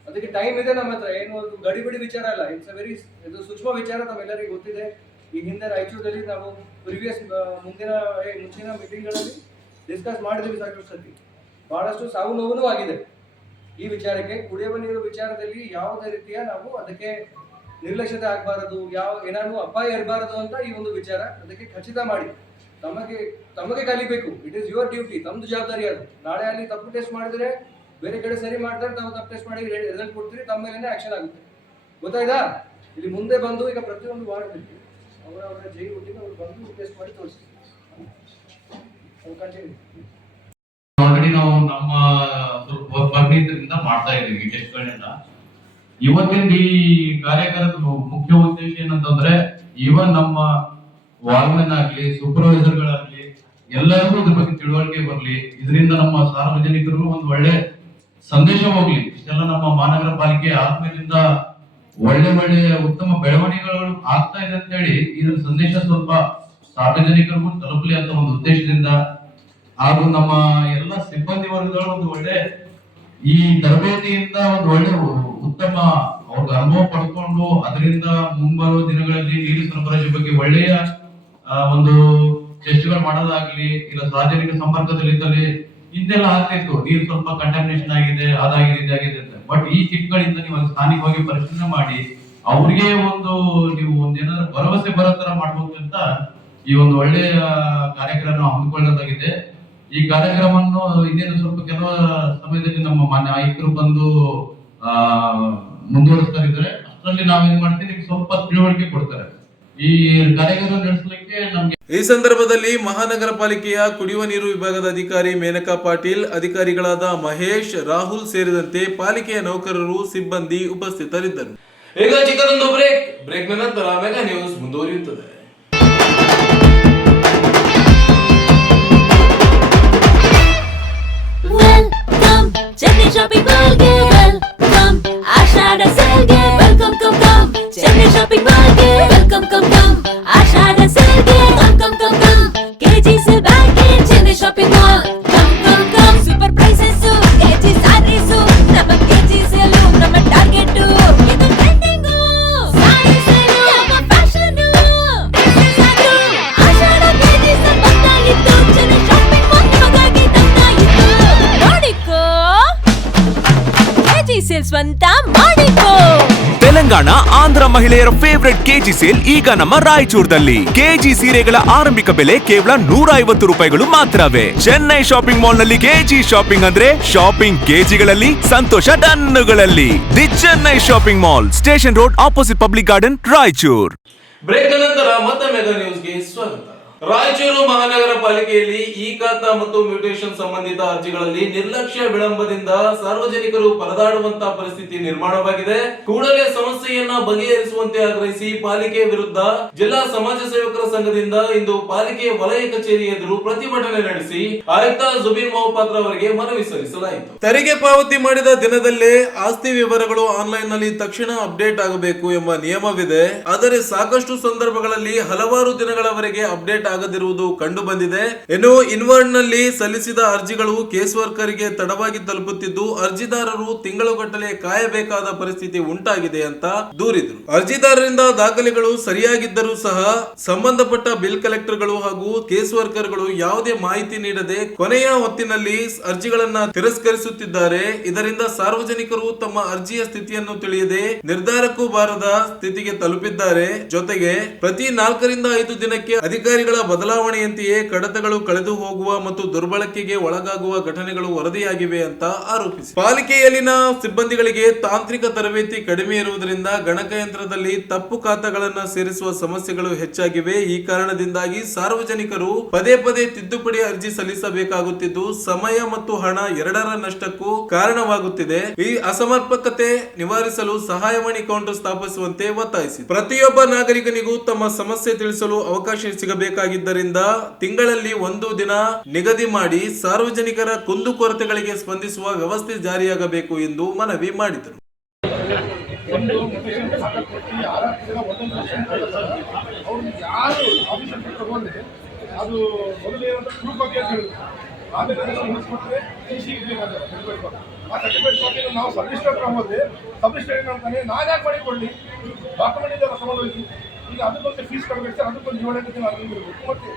ಅದಕ್ಕೆ ಟೈಮ್ ಇದೆ ನಮ್ಮ ಹತ್ರ. ಏನು ಅದು ಗಡಿಬಿಡಿ ವಿಚಾರ ಅಲ್ಲ. ಇಟ್ಸ್ ಅ ವೆರಿ ಇದು ಸೂಕ್ಷ್ಮ ವಿಚಾರ, ತಮ್ಮೆಲ್ಲರಿಗೂ ಗೊತ್ತಿದೆ. ಈ ಹಿಂದೆ ರಾಯಚೂರಲ್ಲಿ ನಾವು ಪ್ರಿವಿಯಸ್ ಮುಂಚಿನ ಮೀಟಿಂಗ್ಗಳಲ್ಲಿ ಡಿಸ್ಕಸ್ ಮಾಡಿದ್ವಿ ಸಾಕಷ್ಟು ಸತಿ. ಬಹಳಷ್ಟು ಸಾವು ನೋವು ಆಗಿದೆ ಈ ವಿಚಾರಕ್ಕೆ. ಕುಡಿಯುವ ನೀರು ವಿಚಾರದಲ್ಲಿ ಯಾವುದೇ ರೀತಿಯ ನಾವು ಅದಕ್ಕೆ ನಿರ್ಲಕ್ಷ್ಯತೆ ಆಗಬಾರದು, ಏನಾದ್ರು ಅಪಾಯ ಇರಬಾರದು ಅಂತ ಈ ಒಂದು ವಿಚಾರ. ಅದಕ್ಕೆ ಖಚಿತ ಮಾಡಿ ತಮಗೆ ಕಲಿಬೇಕು. ಇಟ್ ಈಸ್ ಯುವರ್ ಡ್ಯೂಟಿ, ತಮ್ಮದು ಜವಾಬ್ದಾರಿ ಅದು. ನಾಳೆ ಅಲ್ಲಿ ತಪ್ಪು ಟೆಸ್ಟ್ ಮಾಡಿದ್ರೆ ಬೇರೆ ಕಡೆ ಸರಿ ಮಾಡ್ತಾರೆ, ತಾವು ತಪ್ಪು ಟೆಸ್ಟ್ ಮಾಡಿ ರಿಸಲ್ಟ್ ಕೊಡ್ತೀರಿ, ತಮ್ಮ ಮೇಲೆ ಆಕ್ಷನ್ ಆಗುತ್ತೆ. ಗೊತ್ತಾಯ್ತಾ? ಇಲ್ಲಿ ಮುಂದೆ ಬಂದು ಈಗ ಪ್ರತಿಯೊಂದು ವಾರ್ಡ್ನಲ್ಲಿ ಅವರ ಜೈ ಒಟ್ಟಿಗೆ ಅವ್ರು ಬಂದು ಟೆಸ್ಟ್ ಮಾಡಿ ತೋರಿಸ್ತೀವಿ. ಕಂಟಿನ್ಯೂ. ಆಲ್ರೆಡಿ ನಾವು ನಮ್ಮ ಸ್ವಲ್ಪ ಪರಿಣಿತಿಯಿಂದ ಮಾಡ್ತಾ ಇದ್ದೀವಿ ಈ ಟೆಸ್ಟ್ಗಳನ್ನೆಲ್ಲ. ಇವತ್ತಿನ ಈ ಕಾರ್ಯಕ್ರಮದ ಮುಖ್ಯ ಉದ್ದೇಶ ಏನಂತಂದ್ರೆ, ಇವನ್ ನಮ್ಮ ವಾರ್ಡ್ಮನ್ ಆಗ್ಲಿ, ಸೂಪರ್ವೈಸರ್ಗಳಾಗ್ಲಿ, ಎಲ್ಲರಿಗೂ ಇದ್ರ ಬಗ್ಗೆ ತಿಳುವಳಿಕೆ ಬರ್ಲಿ. ಇದರಿಂದ ನಮ್ಮ ಸಾರ್ವಜನಿಕರಿಗೂ ಒಂದು ಒಳ್ಳೆ ಸಂದೇಶ ಹೋಗ್ಲಿ. ಇಷ್ಟೆಲ್ಲ ನಮ್ಮ ಮಹಾನಗರ ಪಾಲಿಕೆ ಆದ್ಮೇಲಿಂದ ಒಳ್ಳೆ ಉತ್ತಮ ಬೆಳವಣಿಗೆಗಳು ಆಗ್ತಾ ಇದೆ ಅಂತ ಹೇಳಿ ಇದ್ರ ಸಂದೇಶ ಸ್ವಲ್ಪ ಸಾರ್ವಜನಿಕರಿಗೂ ತಲುಪಲಿ ಅಂತ ಒಂದು ಉದ್ದೇಶದಿಂದ, ಹಾಗೂ ನಮ್ಮ ಎಲ್ಲ ಸಿಬ್ಬಂದಿ ವರ್ಗಗಳು ಒಂದು ಒಳ್ಳೆ ಈ ತರಬೇತಿಯಿಂದ ಒಂದು ಒಳ್ಳೆ ಉತ್ತಮ ಅವ್ರಿಗೆ ಅನುಭವ ಪಡ್ಕೊಂಡು ಅದರಿಂದ ಮುಂಬರುವ ದಿನಗಳಲ್ಲಿ ನೀರು ಸರಬರಾಜು ಬಗ್ಗೆ ಒಳ್ಳೆಯ ಒಂದು ಟೆಸ್ಟ್ಗಳು ಮಾಡೋದಾಗ್ಲಿ, ಇಲ್ಲ ಸಾರ್ವಜನಿಕ ಸಂಪರ್ಕದಲ್ಲಿದ್ದಲ್ಲಿ ಹಿಂದೆಲ್ಲ ಆಗ್ತಿತ್ತು ನೀರು ಸ್ವಲ್ಪ ಕಂಟಾಮಿನೇಷನ್ ಆಗಿದೆ, ಅದಾಗಿದೆ, ಇದಾಗಿದೆ ಅಂತ. ಬಟ್ ಈ ಕಿಟ್ಗಳಿಂದ ನೀವು ಅಲ್ಲಿ ಸ್ಥಾನಿಕವಾಗಿ ಪರಿಶೀಲನೆ ಮಾಡಿ ಅವ್ರಿಗೆ ನೀವು ಏನಾದ್ರು ಭರವಸೆ ಬರೋ ತರ ಮಾಡ್ಬೇಕು ಅಂತ ಈ ಒಂದು ಒಳ್ಳೆಯ ಕಾರ್ಯಕ್ರಮ ಹಮ್ಮಿಕೊಳ್ಳೋದಾಗಿದೆ. ಈ ಕಾರ್ಯಕ್ರಮವನ್ನು ಇನ್ನೇನು ಸ್ವಲ್ಪ ಕೆಲವು ಸಮಯದಲ್ಲಿ ನಮ್ಮ ಮಾನ್ಯ ಆಯುಕ್ತರು ಬಂದು ಮುಂದುವರಿಸ್ತಾ ಇದ್ದಾರೆ. ಅಷ್ಟರಲ್ಲಿ ನಾವೇನ್ ಮಾಡ್ತೀವಿ, ನಿಮ್ಗೆ ಸ್ವಲ್ಪ ತಿಳುವಳಿಕೆ ಕೊಡ್ತಾರೆ ಈ ಕಾರ್ಯಕ್ರಮ ನಡೆಸಲಿಕ್ಕೆ ನಮ್ಗೆ. ಈ ಸಂದರ್ಭದಲ್ಲಿ ಮಹಾನಗರ ಪಾಲಿಕೆಯ ಕುಡಿಯುವ ನೀರು ವಿಭಾಗದ ಅಧಿಕಾರಿ ಮೇನಕಾ ಪಾಟೀಲ್, ಅಧಿಕಾರಿಗಳಾದ ಮಹೇಶ್, ರಾಹುಲ್ ಸೇರಿದಂತೆ ಪಾಲಿಕೆಯ ನೌಕರರು, ಸಿಬ್ಬಂದಿ ಉಪಸ್ಥಿತರಿದ್ದರು. ಈಗ ಚಿಕ್ಕದೊಂದು ಬ್ರೇಕ್ ನಂತರ ಮೆಗಾ ನ್ಯೂಸ್ ಮುಂದುವರಿಯುತ್ತದೆ. Chennai Shopping Mall ge welcome, Ashada sale ge welcome, come. Chennai Shopping Mall ge welcome, come. Ashada sale ge come. KG sale bag in Chennai Shopping Mall, come. Super prices, KG sarees, nama KG sale, nama target, idu trending, saree sale, nama fashion, this is adu. Ashada KG sale ಬಂದಾಗಿತ್ತು, Chennai Shopping Mall ನಿಮಗಾಗಿ ತಂದಾಗಿತ್ತು. ನೋಡಿಕೋ KG sale ಸ್ವಂತ ಮಾಡಿಕೋ. ತೆಲಂಗಾಣ, ಆಂಧ್ರ ಮಹಿಳೆಯರ favourite KG sale ಈಗ ನಮ್ಮ ರಾಯಚೂರದಲ್ಲಿ. KG ಸೀರೆಗಳ ಆರಂಭಿಕ ಬೆಲೆ ಕೇವಲ 150 ರೂಪಾಯಿಗಳು ಮಾತ್ರವೇ. ಚೆನ್ನೈ ಶಾಪಿಂಗ್ ಮಾಲ್ ನಲ್ಲಿ ಕೆಜಿ ಶಾಪಿಂಗ್ ಅಂದ್ರೆ ಶಾಪಿಂಗ್ ಕೆಜಿಗಳಲ್ಲಿ, ಸಂತೋಷ ಡನ್ನುಗಳಲ್ಲಿ. The Chennai shopping mall, station road, opposite public garden, Raichur. Break ನಂತರ ಮತ್ತೆ ಮೆಗಾ ನ್ಯೂಸ್ಗೆ ಸ್ವಾಗತ. ರಾಯಚೂರು ಮಹಾನಗರ ಪಾಲಿಕೆಯಲ್ಲಿ ಇ ಖಾತಾ ಮತ್ತು ಮ್ಯೂಟೇಷನ್ ಸಂಬಂಧಿತ ಅರ್ಜಿಗಳಲ್ಲಿ ನಿರ್ಲಕ್ಷ್ಯ ವಿಳಂಬದಿಂದ ಸಾರ್ವಜನಿಕರು ಪರದಾಡುವಂತಹ ಪರಿಸ್ಥಿತಿ ನಿರ್ಮಾಣವಾಗಿದೆ. ಕೂಡಲೇ ಸಮಸ್ಯೆಯನ್ನ ಬಗೆಹರಿಸುವಂತೆ ಆಗ್ರಹಿಸಿ ಪಾಲಿಕೆ ವಿರುದ್ಧ ಜಿಲ್ಲಾ ಸಮಾಜ ಸೇವಕರ ಸಂಘದಿಂದ ಇಂದು ಪಾಲಿಕೆ ವಲಯ ಕಚೇರಿ ಎದುರು ಪ್ರತಿಭಟನೆ ನಡೆಸಿ ಆಯುಕ್ತ ಜುಬಿನ್ ಮಹಪಾತ್ರ ಅವರಿಗೆ ಮನವಿ ಸಲ್ಲಿಸಲಾಯಿತು. ತೆರಿಗೆ ಪಾವತಿ ಮಾಡಿದ ದಿನದಲ್ಲೇ ಆಸ್ತಿ ವಿವರಗಳು ಆನ್ಲೈನ್ ನಲ್ಲಿ ತಕ್ಷಣ ಅಪ್ಡೇಟ್ ಆಗಬೇಕು ಎಂಬ ನಿಯಮವಿದೆ. ಆದರೆ ಸಾಕಷ್ಟು ಸಂದರ್ಭಗಳಲ್ಲಿ ಹಲವಾರು ದಿನಗಳವರೆಗೆ ಅಪ್ಡೇಟ್ ಆಗದಿರುವುದು ಕಂಡು ಬಂದಿದೆ. ಇನ್ನು ಇನ್ವರ್ಡ್ ನಲ್ಲಿ ಸಲ್ಲಿಸಿದ ಅರ್ಜಿಗಳು ಕೇಸ್ ವರ್ಕರ್ ಗೆ ತಡವಾಗಿ ತಲುಪುತ್ತಿದ್ದು ಅರ್ಜಿದಾರರು ತಿಂಗಳುಗಟ್ಟಲೆ ಕಾಯಬೇಕಾದ ಪರಿಸ್ಥಿತಿ ಉಂಟಾಗಿದೆ ಅಂತ ದೂರಿದರು. ಅರ್ಜಿದಾರರಿಂದ ದಾಖಲೆಗಳು ಸರಿಯಾಗಿದ್ದರೂ ಸಹ ಸಂಬಂಧಪಟ್ಟ ಬಿಲ್ ಕಲೆಕ್ಟರ್ಗಳು ಹಾಗೂ ಕೇಸ್ ವರ್ಕರ್ಗಳು ಯಾವುದೇ ಮಾಹಿತಿ ನೀಡದೆ ಕೊನೆಯ ಹೊತ್ತಿನಲ್ಲಿ ಅರ್ಜಿಗಳನ್ನ ತಿರಸ್ಕರಿಸುತ್ತಿದ್ದಾರೆ. ಇದರಿಂದ ಸಾರ್ವಜನಿಕರು ತಮ್ಮ ಅರ್ಜಿಯ ಸ್ಥಿತಿಯನ್ನು ತಿಳಿಯದೆ ನಿರ್ಧಾರಕ್ಕೂ ಬಾರದ ಸ್ಥಿತಿಗೆ ತಲುಪಿದ್ದಾರೆ. ಜೊತೆಗೆ ಪ್ರತಿ 4 ರಿಂದ 5 ದಿನಕ್ಕೆ ಅಧಿಕಾರಿಗಳ ಬದಲಾವಣೆಯಂತೆಯೇ ಕಡತಗಳು ಕಳೆದು ಹೋಗುವ ಮತ್ತು ದುರ್ಬಳಕೆಗೆ ಒಳಗಾಗುವ ಘಟನೆಗಳು ವರದಿಯಾಗಿವೆ ಅಂತ ಆರೋಪಿಸಿ ಪಾಲಿಕೆಯಲ್ಲಿನ ಸಿಬ್ಬಂದಿಗಳಿಗೆ ತಾಂತ್ರಿಕ ತರಬೇತಿ ಕಡಿಮೆ ಇರುವುದರಿಂದ ಗಣಕಯಂತ್ರದಲ್ಲಿ ತಪ್ಪು ಖಾತೆಗಳನ್ನು ಸೇರಿಸುವ ಸಮಸ್ಯೆಗಳು ಹೆಚ್ಚಾಗಿವೆ. ಈ ಕಾರಣದಿಂದಾಗಿ ಸಾರ್ವಜನಿಕರು ಪದೇ ಪದೇ ತಿದ್ದುಪಡಿ ಅರ್ಜಿ ಸಲ್ಲಿಸಬೇಕಾಗುತ್ತಿದ್ದು ಸಮಯ ಮತ್ತು ಹಣ ಎರಡರ ನಷ್ಟಕ್ಕೂ ಕಾರಣವಾಗುತ್ತಿದೆ. ಈ ಅಸಮರ್ಪಕತೆ ನಿವಾರಿಸಲು ಸಹಾಯವಾಣಿ ಕೌಂಟರ್ ಸ್ಥಾಪಿಸುವಂತೆ ಒತ್ತಾಯಿಸಿ ಪ್ರತಿಯೊಬ್ಬ ನಾಗರಿಕನಿಗೂ ತಮ್ಮ ಸಮಸ್ಯೆ ತಿಳಿಸಲು ಅವಕಾಶ ಸಿಗಬೇಕಾಗಿದ್ದರಿಂದ ತಿಂಗಳಲ್ಲಿ 1 ದಿನ ನಿಗದಿ ಮಾಡಿ ಸಾರ್ವಜನಿಕರ ಕುಂದುಕೊರತೆಗಳಿಗೆ ಸ್ಪಂದಿಸುವ ವ್ಯವಸ್ಥೆ ಜಾರಿಯಾಗಬೇಕು ಎಂದು ಮನವಿ ಮಾಡಿದರು. ಅದು ಮೊದಲು ಏನಂತ ಪ್ರೂಫ್ ಆಗಿ ಹೇಳಿದ್ರು. ಆಮೇಲೆ ಕೊಟ್ಟರೆ ಆ ಸರ್ಟಿಫಿಕೇಟ್ ಕಾಪಿ ನಾವು ಸಬ್ಮಿಸ್ಟರ್ ಹೋದ್ರೆ ಸಬ್ಮಿಸ್ಟರ್ ಏನಂತಾನೆ ನಾನು ಯಾಕೆ ಮಾಡಿಕೊಳ್ಳಿ ಡಾಕ್ಯುಮೆಂಟ್ ಇದೆಲ್ಲ ತಗೊಂಡೋಗಿ ಈಗ ಅದಕ್ಕೊಂದು ಫೀಸ್ ಕಟ್ಟಬೇಕು ಸರ್. ಅದಕ್ಕೊಂದು 7-8 ದಿನ ಆಗಿರಬೇಕು. ಮತ್ತೆ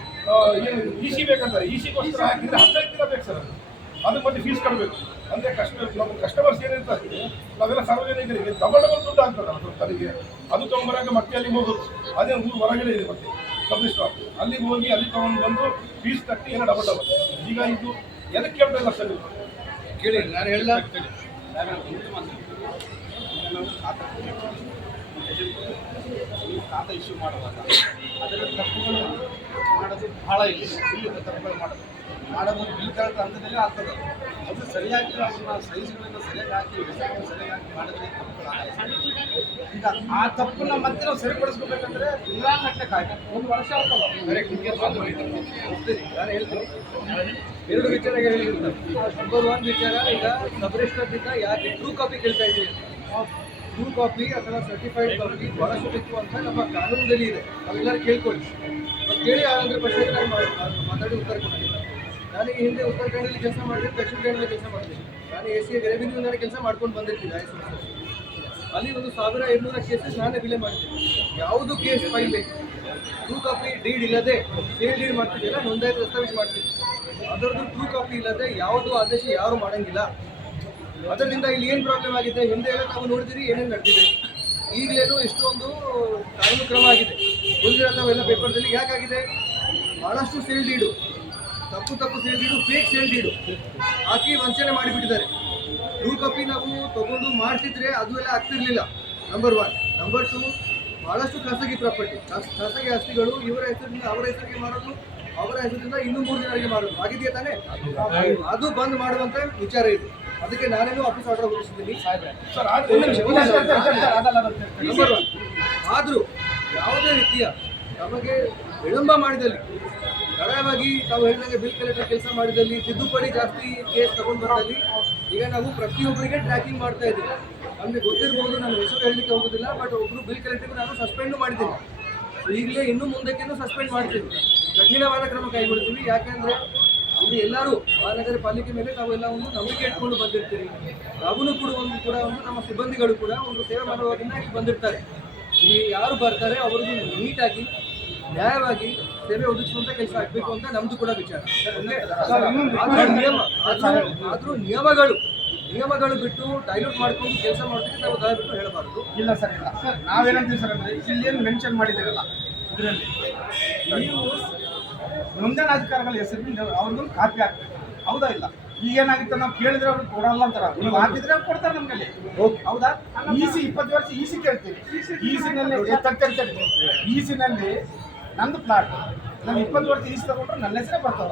ಏನು ಇ.ಸಿ ಬೇಕಂತಾರೆ. ಇ.ಸಿಗೋಸ್ಕರ ಹಾಕಿದ್ರೆ 15 ದಿನ ಬೇಕು ಸರ್. ಅದಕ್ಕೆ ಮತ್ತೆ ಫೀಸ್ ಕಟ್ಟಬೇಕು. ಅಂದರೆ ನಮ್ಮ ಕಸ್ಟಮರ್ಸ್ ಏನಿರ್ತಾರೆ ನಾವೆಲ್ಲ ಸಾರ್ವಜನಿಕರಿಗೆ ಡಬಲ್ ದುಡ್ಡು ಆಗ್ತದೆ ಅದಕ್ಕೆ. ಅದು ತೊಗೊಂಬರಾಗ ಮತ್ತೆ ಅಲ್ಲಿಗೆ ಹೋಗೋದು ಅದೇ ಊರು ಹೊರಗಡೆ ಇದೆ. ಮತ್ತೆ ಸಬ್ಮಿಸ್ಟರ್ ಅಲ್ಲಿಗೆ ಹೋಗಿ ಅಲ್ಲಿ ತೊಗೊಂಡು ಬಂದು ಫೀಸ್ ಕಟ್ಟಿ ಎಲ್ಲ ಡಬಲ್ ಈಗ ಇದು ಎದಕ್ಕೆ ಕೇಳ್ತಾಯಿಲ್ಲ ಸರ್. ಕೇಳಿ ನಾನು ಹೇಳ ಖಾತಾ ಇಶ್ಯೂ ಮಾಡುವಾಗ ಅದರ ತಪ್ಪುಗಳು ಮಾಡೋದು ಬಹಳ ಇಲ್ಲ. ತಪ್ಪುಗಳು ಮಾಡೋದು ಬಿಲ್ ಕರೆಕ್ಟ್ ಹಂತದಲ್ಲೇ ಆಗ್ತದೆ. ಅದು ಸರಿಯಾಗಿ ಸೈಜ್ಗಳನ್ನು ಸರಿಯಾಗಿ ಹಾಕಿ ಹೆಸರುಗಳನ್ನು ಸರಿಯಾಗಿ ಹಾಕಿ ಮಾಡಿದ್ರೆ ಈಗ ಆ ತಪ್ಪನ್ನ ಮತ್ತೆ ನಾವು ಸರಿಪಡಿಸ್ಬೇಕಂದ್ರೆ ತಿಂಗಳಗಟ್ಟಲೆ ಕಾಯ್ತು 1 ವರ್ಷ ಆಗ್ತದೆ. ನಾನು ಹೇಳ್ತೀನಿ 2 ವಿಚಾರ ಹೇಳಿರ್ತಾರೆ. ನಂಬರ್ 1 ವಿಚಾರ, ಈಗ ಸಬ್ ರಿಜಿಸ್ಟರ್ದಿಂದ ಯಾಕೆ ಟ್ರೂ ಕಾಪಿ ಕೇಳ್ತಾ ಇದ್ದೀವಿ. ಟ್ರೂ ಕಾಪಿ ಅಥವಾ ಸರ್ಟಿಫೈಡ್ ಕಾಪಿ ಬಳಸಬೇಕು ಅಂತ ನಮ್ಮ ಕಾನೂನಿನಲ್ಲಿ ಇದೆ. ನಾವೆಲ್ಲರೂ ಕೇಳ್ಕೊಳ್ಳಿ. ಕೇಳಿ ಆನಂತರ ಪ್ರಶ್ನೆಗೆ ನಾನು ಮಾತಾಡಿ ಉತ್ತರ ಕೊಡ್ತೀನಿ. ನಾನು ಈ ಹಿಂದೆ ಉತ್ತರ ಕನ್ನಡದಲ್ಲಿ ಕೆಲಸ ಮಾಡಿದ್ರೆ, ದಕ್ಷಿಣ ಕನ್ನಡದಲ್ಲಿ ಕೆಲಸ ಮಾಡ್ತೀನಿ. ನಾನು AC ರೆವಿನ್ಯೂನಲ್ಲಿ ಕೆಲಸ ಮಾಡ್ಕೊಂಡು ಬಂದಿರ್ತೀನಿ. ಅಲ್ಲಿ 1200 ಕೇಸಸ್ ನಾನೇ ಬಿಲೆ ಮಾಡ್ತೀನಿ. ಯಾವುದು ಕೇಸ್ ಫೈಲ್ ಬೇಕು ಟ್ರೂ ಕಾಪಿ ಡೀಡ್ ಇಲ್ಲದೆ ಸೇಲ್ ಡೀಡ್ ಮಾಡ್ತಿದ್ದಿಲ್ಲ, ನೋಂದಾಯಿತ ದಸ್ತಾವೇಜು ಮಾಡ್ತೀನಿ. ಅದರದ್ದು ಟ್ರೂ ಕಾಪಿ ಇಲ್ಲದೆ ಯಾವುದು ಆದೇಶ ಯಾರು ಮಾಡೋಂಗಿಲ್ಲ. ಅದರಿಂದ ಇಲ್ಲಿ ಏನು ಪ್ರಾಬ್ಲಮ್ ಆಗಿದೆ ಹಿಂದೆ ಎಲ್ಲ ನಾವು ನೋಡಿದಿರಿ ಏನೇನು ನಡೆದಿದೆ. ಈಗಲೇನು ಎಷ್ಟೊಂದು ಕಾನೂನು ಕ್ರಮ ಆಗಿದೆ. ನಾವೆಲ್ಲ ಪೇಪರ್ದಲ್ಲಿ ಯಾಕಾಗಿದೆ, ಭಾಳಷ್ಟು ಸೇಲ್ ಡೀಡು ತಪ್ಪು sale deed, fake sale deed ಹಾಕಿ ವಂಚನೆ ಮಾಡಿಬಿಟ್ಟಿದ್ದಾರೆ. ಟ್ರೂ ಕಾಪಿ ನಾವು ತಗೊಂಡು ಮಾಡ್ತಿದ್ರೆ ಅದು ಎಲ್ಲ ಆಗ್ತಿರ್ಲಿಲ್ಲ. ನಂಬರ್ 1. ನಂಬರ್ 2, ಭಾಳಷ್ಟು ಖಾಸಗಿ ಪ್ರಾಪರ್ಟಿ, ಖಾಸಗಿ ಆಸ್ತಿಗಳು ಇವರ ಹೆಸರಿನಿಂದ ಅವರ ಹೆಸರಿಗೆ ಮಾರೋದು, ಅವರ ಹೆಸರಿಂದ ಇನ್ನೂ 3 ಜನರಿಗೆ ಮಾಡೋದು ಆಗಿದೆಯಾ ತಾನೇ? ಅದು ಬಂದ್ ಮಾಡುವಂತ ವಿಚಾರ ಇದೆ. ಅದಕ್ಕೆ ನಾನೇನು ಆಫೀಸ್ ಆರ್ಡರ್ ಹೊರಡಿಸಿದ್ದೀನಿ. ನಂಬರ್ 1. ಆದರೂ ಯಾವುದೇ ರೀತಿಯ ನಮಗೆ ವಿಳಂಬ ಮಾಡಿದಲ್ಲಿ, ತಡವಾಗಿ ತಾವು ಹೇಳಿದಂಗೆ ಬಿಲ್ ಕಲೆಕ್ಟರ್ ಕೆಲಸ ಮಾಡಿದಲ್ಲಿ, ತಿದ್ದುಪಡಿ ಜಾಸ್ತಿ ಕೇಸ್ ತಗೊಂಡು ಬರೋದಲ್ಲಿ ಈಗ ನಾವು ಪ್ರತಿಯೊಬ್ಬರಿಗೆ ಟ್ರ್ಯಾಕಿಂಗ್ ಮಾಡ್ತಾ ಇದ್ದೀವಿ. ನಮಗೆ ಗೊತ್ತಿರ್ಬೋದು, ನನ್ನ ಹೆಸರು ಹೇಳಲಿಕ್ಕೆ ಹೋಗೋದಿಲ್ಲ, ಬಟ್ ಒಬ್ಬರು ಬಿಲ್ ಕಲೆಕ್ಟರ್ಗೆ ನಾನು ಸಸ್ಪೆಂಡು ಮಾಡಿದ್ದೀನಿ. ಈಗಲೇ ಇನ್ನೂ ಮುಂದಕ್ಕೇನು ಸಸ್ಪೆಂಡ್ ಮಾಡ್ತೀವಿ, ಕಠಿಣವಾದ ಕ್ರಮ ಕೈಗೊಳ್ತೀವಿ. ಯಾಕೆಂದರೆ ಇಲ್ಲಿ ಎಲ್ಲರೂ ಮಹಾನಗರ ಪಾಲಿಕೆ ಮೇಲೆ ನಾವೆಲ್ಲ ಒಂದು ನಂಬಿಕೆ ಇಟ್ಕೊಂಡು ಬಂದಿರ್ತೀರಿ. ನಾವು ಕೂಡ ಒಂದು ನಮ್ಮ ಸಿಬ್ಬಂದಿಗಳು ಕೂಡ ಒಂದು ಸೇವೆ ಮಾಡುವಾಗಿಂದ ಇಲ್ಲಿ ಬಂದಿರ್ತಾರೆ. ಇಲ್ಲಿ ಯಾರು ಬರ್ತಾರೆ ಅವ್ರಿಗೂ ನೀಟಾಗಿ ನ್ಯಾಯವಾಗಿ ಸೇವೆ ಒದಗಿಸುವಂತ ಕೆಲಸ ಆಗಬೇಕು ಅಂತ ನಮ್ದು ಕೂಡ ವಿಚಾರ. ಆದ್ರೂ ನಿಯಮಗಳು ಬಿಟ್ಟು ಡೈಲ್ಯೂಟ್ ಮಾಡ್ಕೊಂಡು ಕೆಲಸ ಮಾಡೋದಕ್ಕೆ ನಾವು ದಯವಿಟ್ಟು ಹೇಳಬಾರ್ದು. ಇಲ್ಲ ಸರ್, ಇಲ್ಲ ಸರ್, ನಾವೇನಂತೀವಿ ಸರ್ ಅಂದರೆ ಇಲ್ಲೇನು ಮೆನ್ಷನ್ ಮಾಡಿದ್ದೀರಲ್ಲ ಇದರಲ್ಲಿ ನೀವು ನೋಂದಣಾಧಿಕಾರಿಗಳ ಹೆಸರಿನಿಂದ ಅವ್ರಿಗೊಂದು ಕಾಪಿ ಹಾಕ್ಬೇಕು. ಹೌದಾ ಇಲ್ಲ? ಈಗೇನಾಗಿತ್ತು, ನಾವು ಕೇಳಿದ್ರೆ ಅವ್ರಿಗೆ ಕೊಡಲ್ಲ ಅಂತಾರ, ನೀವು ಹಾಕಿದ್ರೆ ಅವ್ರು ಕೊಡ್ತಾರೆ ನಮ್ಗೆ. ಹೌದಾ? EC 20 ವರ್ಷ EC ಕೇಳ್ತೀವಿ. EC ನಲ್ಲಿ ನಂದು ಪ್ಲಾಟ್ ನಾವು 20 ವರ್ಷ ಲೀಸ್ ತಗೊಂಡ್ರೆ ನನ್ನ ಹೆಸರೇ ಬರ್ತಾವ,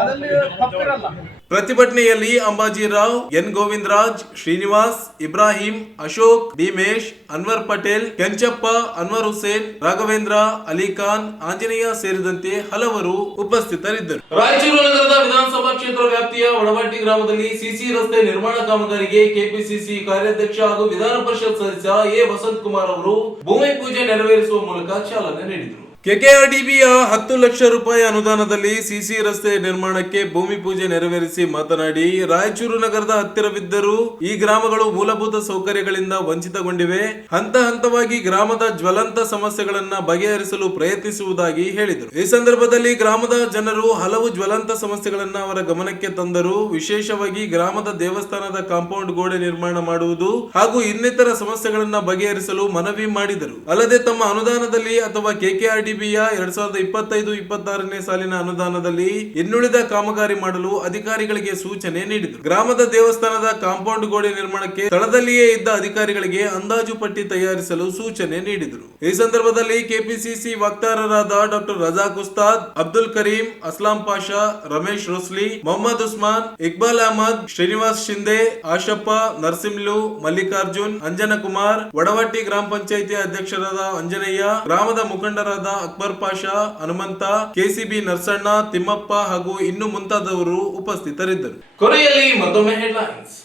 ಅದ್ರಲ್ಲಿ ತಪ್ಪಿರಲ್ಲ. ಪ್ರತಿಭಟನೆಯಲ್ಲಿ ಅಂಬಾಜಿರಾವ್, ಎನ್ ಗೋವಿಂದರಾಜ್, ಶ್ರೀನಿವಾಸ್, ಇಬ್ರಾಹಿಂ, ಅಶೋಕ್, ಡಿಮೇಶ್, ಅನ್ವರ್ ಪಟೇಲ್, ಕೆಂಚಪ್ಪ, ಅನ್ವರ್ ಹುಸೇನ್, ರಾಘವೇಂದ್ರ, ಅಲಿಖಾನ್, ಆಂಜನೇಯ ಸೇರಿದಂತೆ ಹಲವರು ಉಪಸ್ಥಿತರಿದ್ದರು. ರಾಯಚೂರು ನಗರದ ವಿಧಾನಸಭಾ ಕ್ಷೇತ್ರ ವ್ಯಾಪ್ತಿಯ ವಡವಟ್ಟಿ ಗ್ರಾಮದಲ್ಲಿ ಸಿಸಿ ರಸ್ತೆ ನಿರ್ಮಾಣ ಕಾಮಗಾರಿಗೆ ಕೆಪಿಸಿಸಿ ಕಾರ್ಯಾಧ್ಯಕ್ಷ ಹಾಗೂ ವಿಧಾನ ಪರಿಷತ್ ಸದಸ್ಯ ಎ ವಸಂತ್ ಕುಮಾರ್ ಅವರು ಭೂಮಿ ಪೂಜೆ ನೆರವೇರಿಸುವ ಮೂಲಕ ಚಾಲನೆ ನೀಡಿದರು. ಕೆಕೆಆರ್ಡಿಬಿಯ 10 ಲಕ್ಷ ರೂಪಾಯಿ ಅನುದಾನದಲ್ಲಿ ಸಿಸಿ ರಸ್ತೆ ನಿರ್ಮಾಣಕ್ಕೆ ಭೂಮಿ ಪೂಜೆ ನೆರವೇರಿಸಿ ಮಾತನಾಡಿ, ರಾಯಚೂರು ನಗರದ ಹತ್ತಿರವಿದ್ದರೂ ಈ ಗ್ರಾಮಗಳು ಮೂಲಭೂತ ಸೌಕರ್ಯಗಳಿಂದ ವಂಚಿತಗೊಂಡಿವೆ. ಹಂತ ಹಂತವಾಗಿ ಗ್ರಾಮದ ಜ್ವಲಂತ ಸಮಸ್ಯೆಗಳನ್ನ ಬಗೆಹರಿಸಲು ಪ್ರಯತ್ನಿಸುವುದಾಗಿ ಹೇಳಿದರು. ಈ ಸಂದರ್ಭದಲ್ಲಿ ಗ್ರಾಮದ ಜನರು ಹಲವು ಜ್ವಲಂತ ಸಮಸ್ಯೆಗಳನ್ನ ಅವರ ಗಮನಕ್ಕೆ ತಂದರು. ವಿಶೇಷವಾಗಿ ಗ್ರಾಮದ ದೇವಸ್ಥಾನದ ಕಾಂಪೌಂಡ್ ಗೋಡೆ ನಿರ್ಮಾಣ ಮಾಡುವುದು ಹಾಗೂ ಇನ್ನಿತರ ಸಮಸ್ಯೆಗಳನ್ನ ಬಗೆಹರಿಸಲು ಮನವಿ ಮಾಡಿದರು. ಅಲ್ಲದೆ ತಮ್ಮ ಅನುದಾನದಲ್ಲಿ ಅಥವಾ ಕೆಕೆಆರ್ಡಿ 2025-26ನೇ ಸಾಲಿನ ಅನುದಾನದಲ್ಲಿ ಇನ್ನುಳಿದ ಕಾಮಗಾರಿ ಮಾಡಲು ಅಧಿಕಾರಿಗಳಿಗೆ ಸೂಚನೆ ನೀಡಿದರು. ಗ್ರಾಮದ ದೇವಸ್ಥಾನದ ಕಾಂಪೌಂಡ್ ಗೋಡೆ ನಿರ್ಮಾಣಕ್ಕೆ ಸ್ಥಳದಲ್ಲಿಯೇ ಇದ್ದ ಅಧಿಕಾರಿಗಳಿಗೆ ಅಂದಾಜು ಪಟ್ಟಿ ತಯಾರಿಸಲು ಸೂಚನೆ ನೀಡಿದರು. ಈ ಸಂದರ್ಭದಲ್ಲಿ ಕೆಪಿಸಿಸಿ ವಕ್ತಾರರಾದ ಡಾಕ್ಟರ್ ರಜಾಕ್ ಉಸ್ತಾದ್, ಅಬ್ದುಲ್ ಕರೀಂ, ಅಸ್ಲಾಂ ಪಾಷಾ, ರಮೇಶ್ ರೋಸ್ಲಿ, ಮೊಹಮ್ಮದ್ ಉಸ್ಮಾನ್, ಇಕ್ಬಾಲ್ ಅಹಮದ್, ಶ್ರೀನಿವಾಸ್ ಶಿಂದೆ, ಆಶಪ್ಪ, ನರಸಿಂಹಲು, ಮಲ್ಲಿಕಾರ್ಜುನ್, ಅಂಜನಕುಮಾರ್, ವಡವಟ್ಟಿ ಗ್ರಾಮ ಪಂಚಾಯಿತಿ ಅಧ್ಯಕ್ಷರಾದ ಅಂಜನಯ್ಯ, ಗ್ರಾಮದ ಮುಖಂಡರಾದ ಅಕ್ಬರ್ ಪಾಷಾ, ಹನುಮಂತ, ಕೆಸಿಬಿ ನರಸಣ್ಣ, ತಿಮ್ಮಪ್ಪ ಹಾಗೂ ಇನ್ನು ಮುಂತಾದವರು ಉಪಸ್ಥಿತರಿದ್ದರು. ಕೊನೆಯಲ್ಲಿ ಮತ್ತೊಮ್ಮೆ ಹೆಡ್ಲೈನ್ಸ್.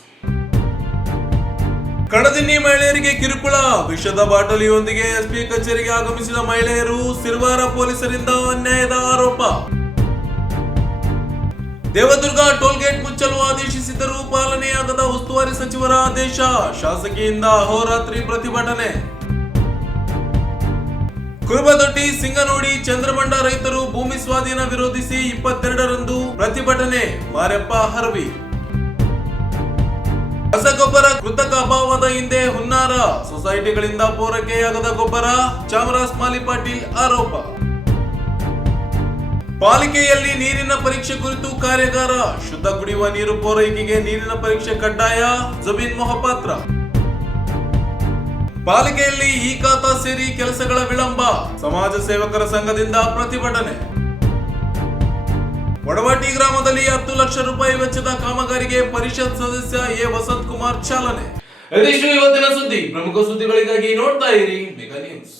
ಕಡದಿನ್ನಿ ಮಹಿಳೆಯರಿಗೆ ಕಿರುಕುಳ, ವಿಷದ ಬಾಟಲಿಯೊಂದಿಗೆ ಎಸ್ಪಿ ಕಚೇರಿಗೆ ಆಗಮಿಸಿದ ಮಹಿಳೆಯರು, ಸಿರವಾರ ಪೊಲೀಸರಿಂದ ಅನ್ಯಾಯದ ಆರೋಪ. ದೇವದುರ್ಗ ಟೋಲ್ಗೇಟ್ ಮುಚ್ಚಲು ಆದೇಶಿಸಿದರೂ ಪಾಲನೆಯಾಗದ ಉಸ್ತುವಾರಿ ಸಚಿವರ ಆದೇಶ, ಶಾಸಕಿಯಿಂದ ಅಹೋರಾತ್ರಿ ಪ್ರತಿಭಟನೆ. ಕುರುಬದೊಡ್ಡಿ, ಸಿಂಗನೋಡಿ, ಚಂದ್ರಮಂಡ ರೈತರು ಭೂಮಿ ಸ್ವಾಧೀನ ವಿರೋಧಿಸಿ 22ರಂದು ಪ್ರತಿಭಟನೆ, ಮಾರೆಪ್ಪ ಹರವಿ. ರಸಗೊಬ್ಬರ ಕೃತಕ ಅಭಾವದ ಹಿಂದೆ ಹುನ್ನಾರ, ಸೊಸೈಟಿಗಳಿಂದ ಪೂರೈಕೆಯಾಗದ ಗೊಬ್ಬರ, ಚಾಮರಾಜ್ ಮಾಲಿ ಪಾಟೀಲ್ ಆರೋಪ. ಪಾಲಿಕೆಯಲ್ಲಿ ನೀರಿನ ಪರೀಕ್ಷೆ ಕುರಿತು ಕಾರ್ಯಾಗಾರ, ಶುದ್ಧ ಕುಡಿಯುವ ನೀರು ಪೂರೈಕೆಗೆ ನೀರಿನ ಪರೀಕ್ಷೆ ಕಡ್ಡಾಯ, ಜಮೀನ್ ಮೊಹಪಾತ್ರ. ಪಾಲಿಕೆಯಲ್ಲಿ ಈ ಖಾತಾ ಸೇರಿ ಕೆಲಸಗಳ ವಿಳಂಬ, ಸಮಾಜ ಸೇವಕರ ಸಂಘದಿಂದ ಪ್ರತಿಭಟನೆ. ವಡವಟ್ಟಿ ಗ್ರಾಮದಲ್ಲಿ 10 ಲಕ್ಷ ರೂಪಾಯಿ ವೆಚ್ಚದ ಕಾಮಗಾರಿಗೆ ಪರಿಷತ್ ಸದಸ್ಯ ಎ ವಸಂತ್ ಕುಮಾರ್ ಚಾಲನೆ. ಇದಿಷ್ಟು ಇವತ್ತಿನ ಸುದ್ದಿ. ಪ್ರಮುಖ ಸುದ್ದಿಗಳಿಗಾಗಿ ನೋಡ್ತಾ ಇರಿ ಮೆಗಾ ನ್ಯೂಸ್.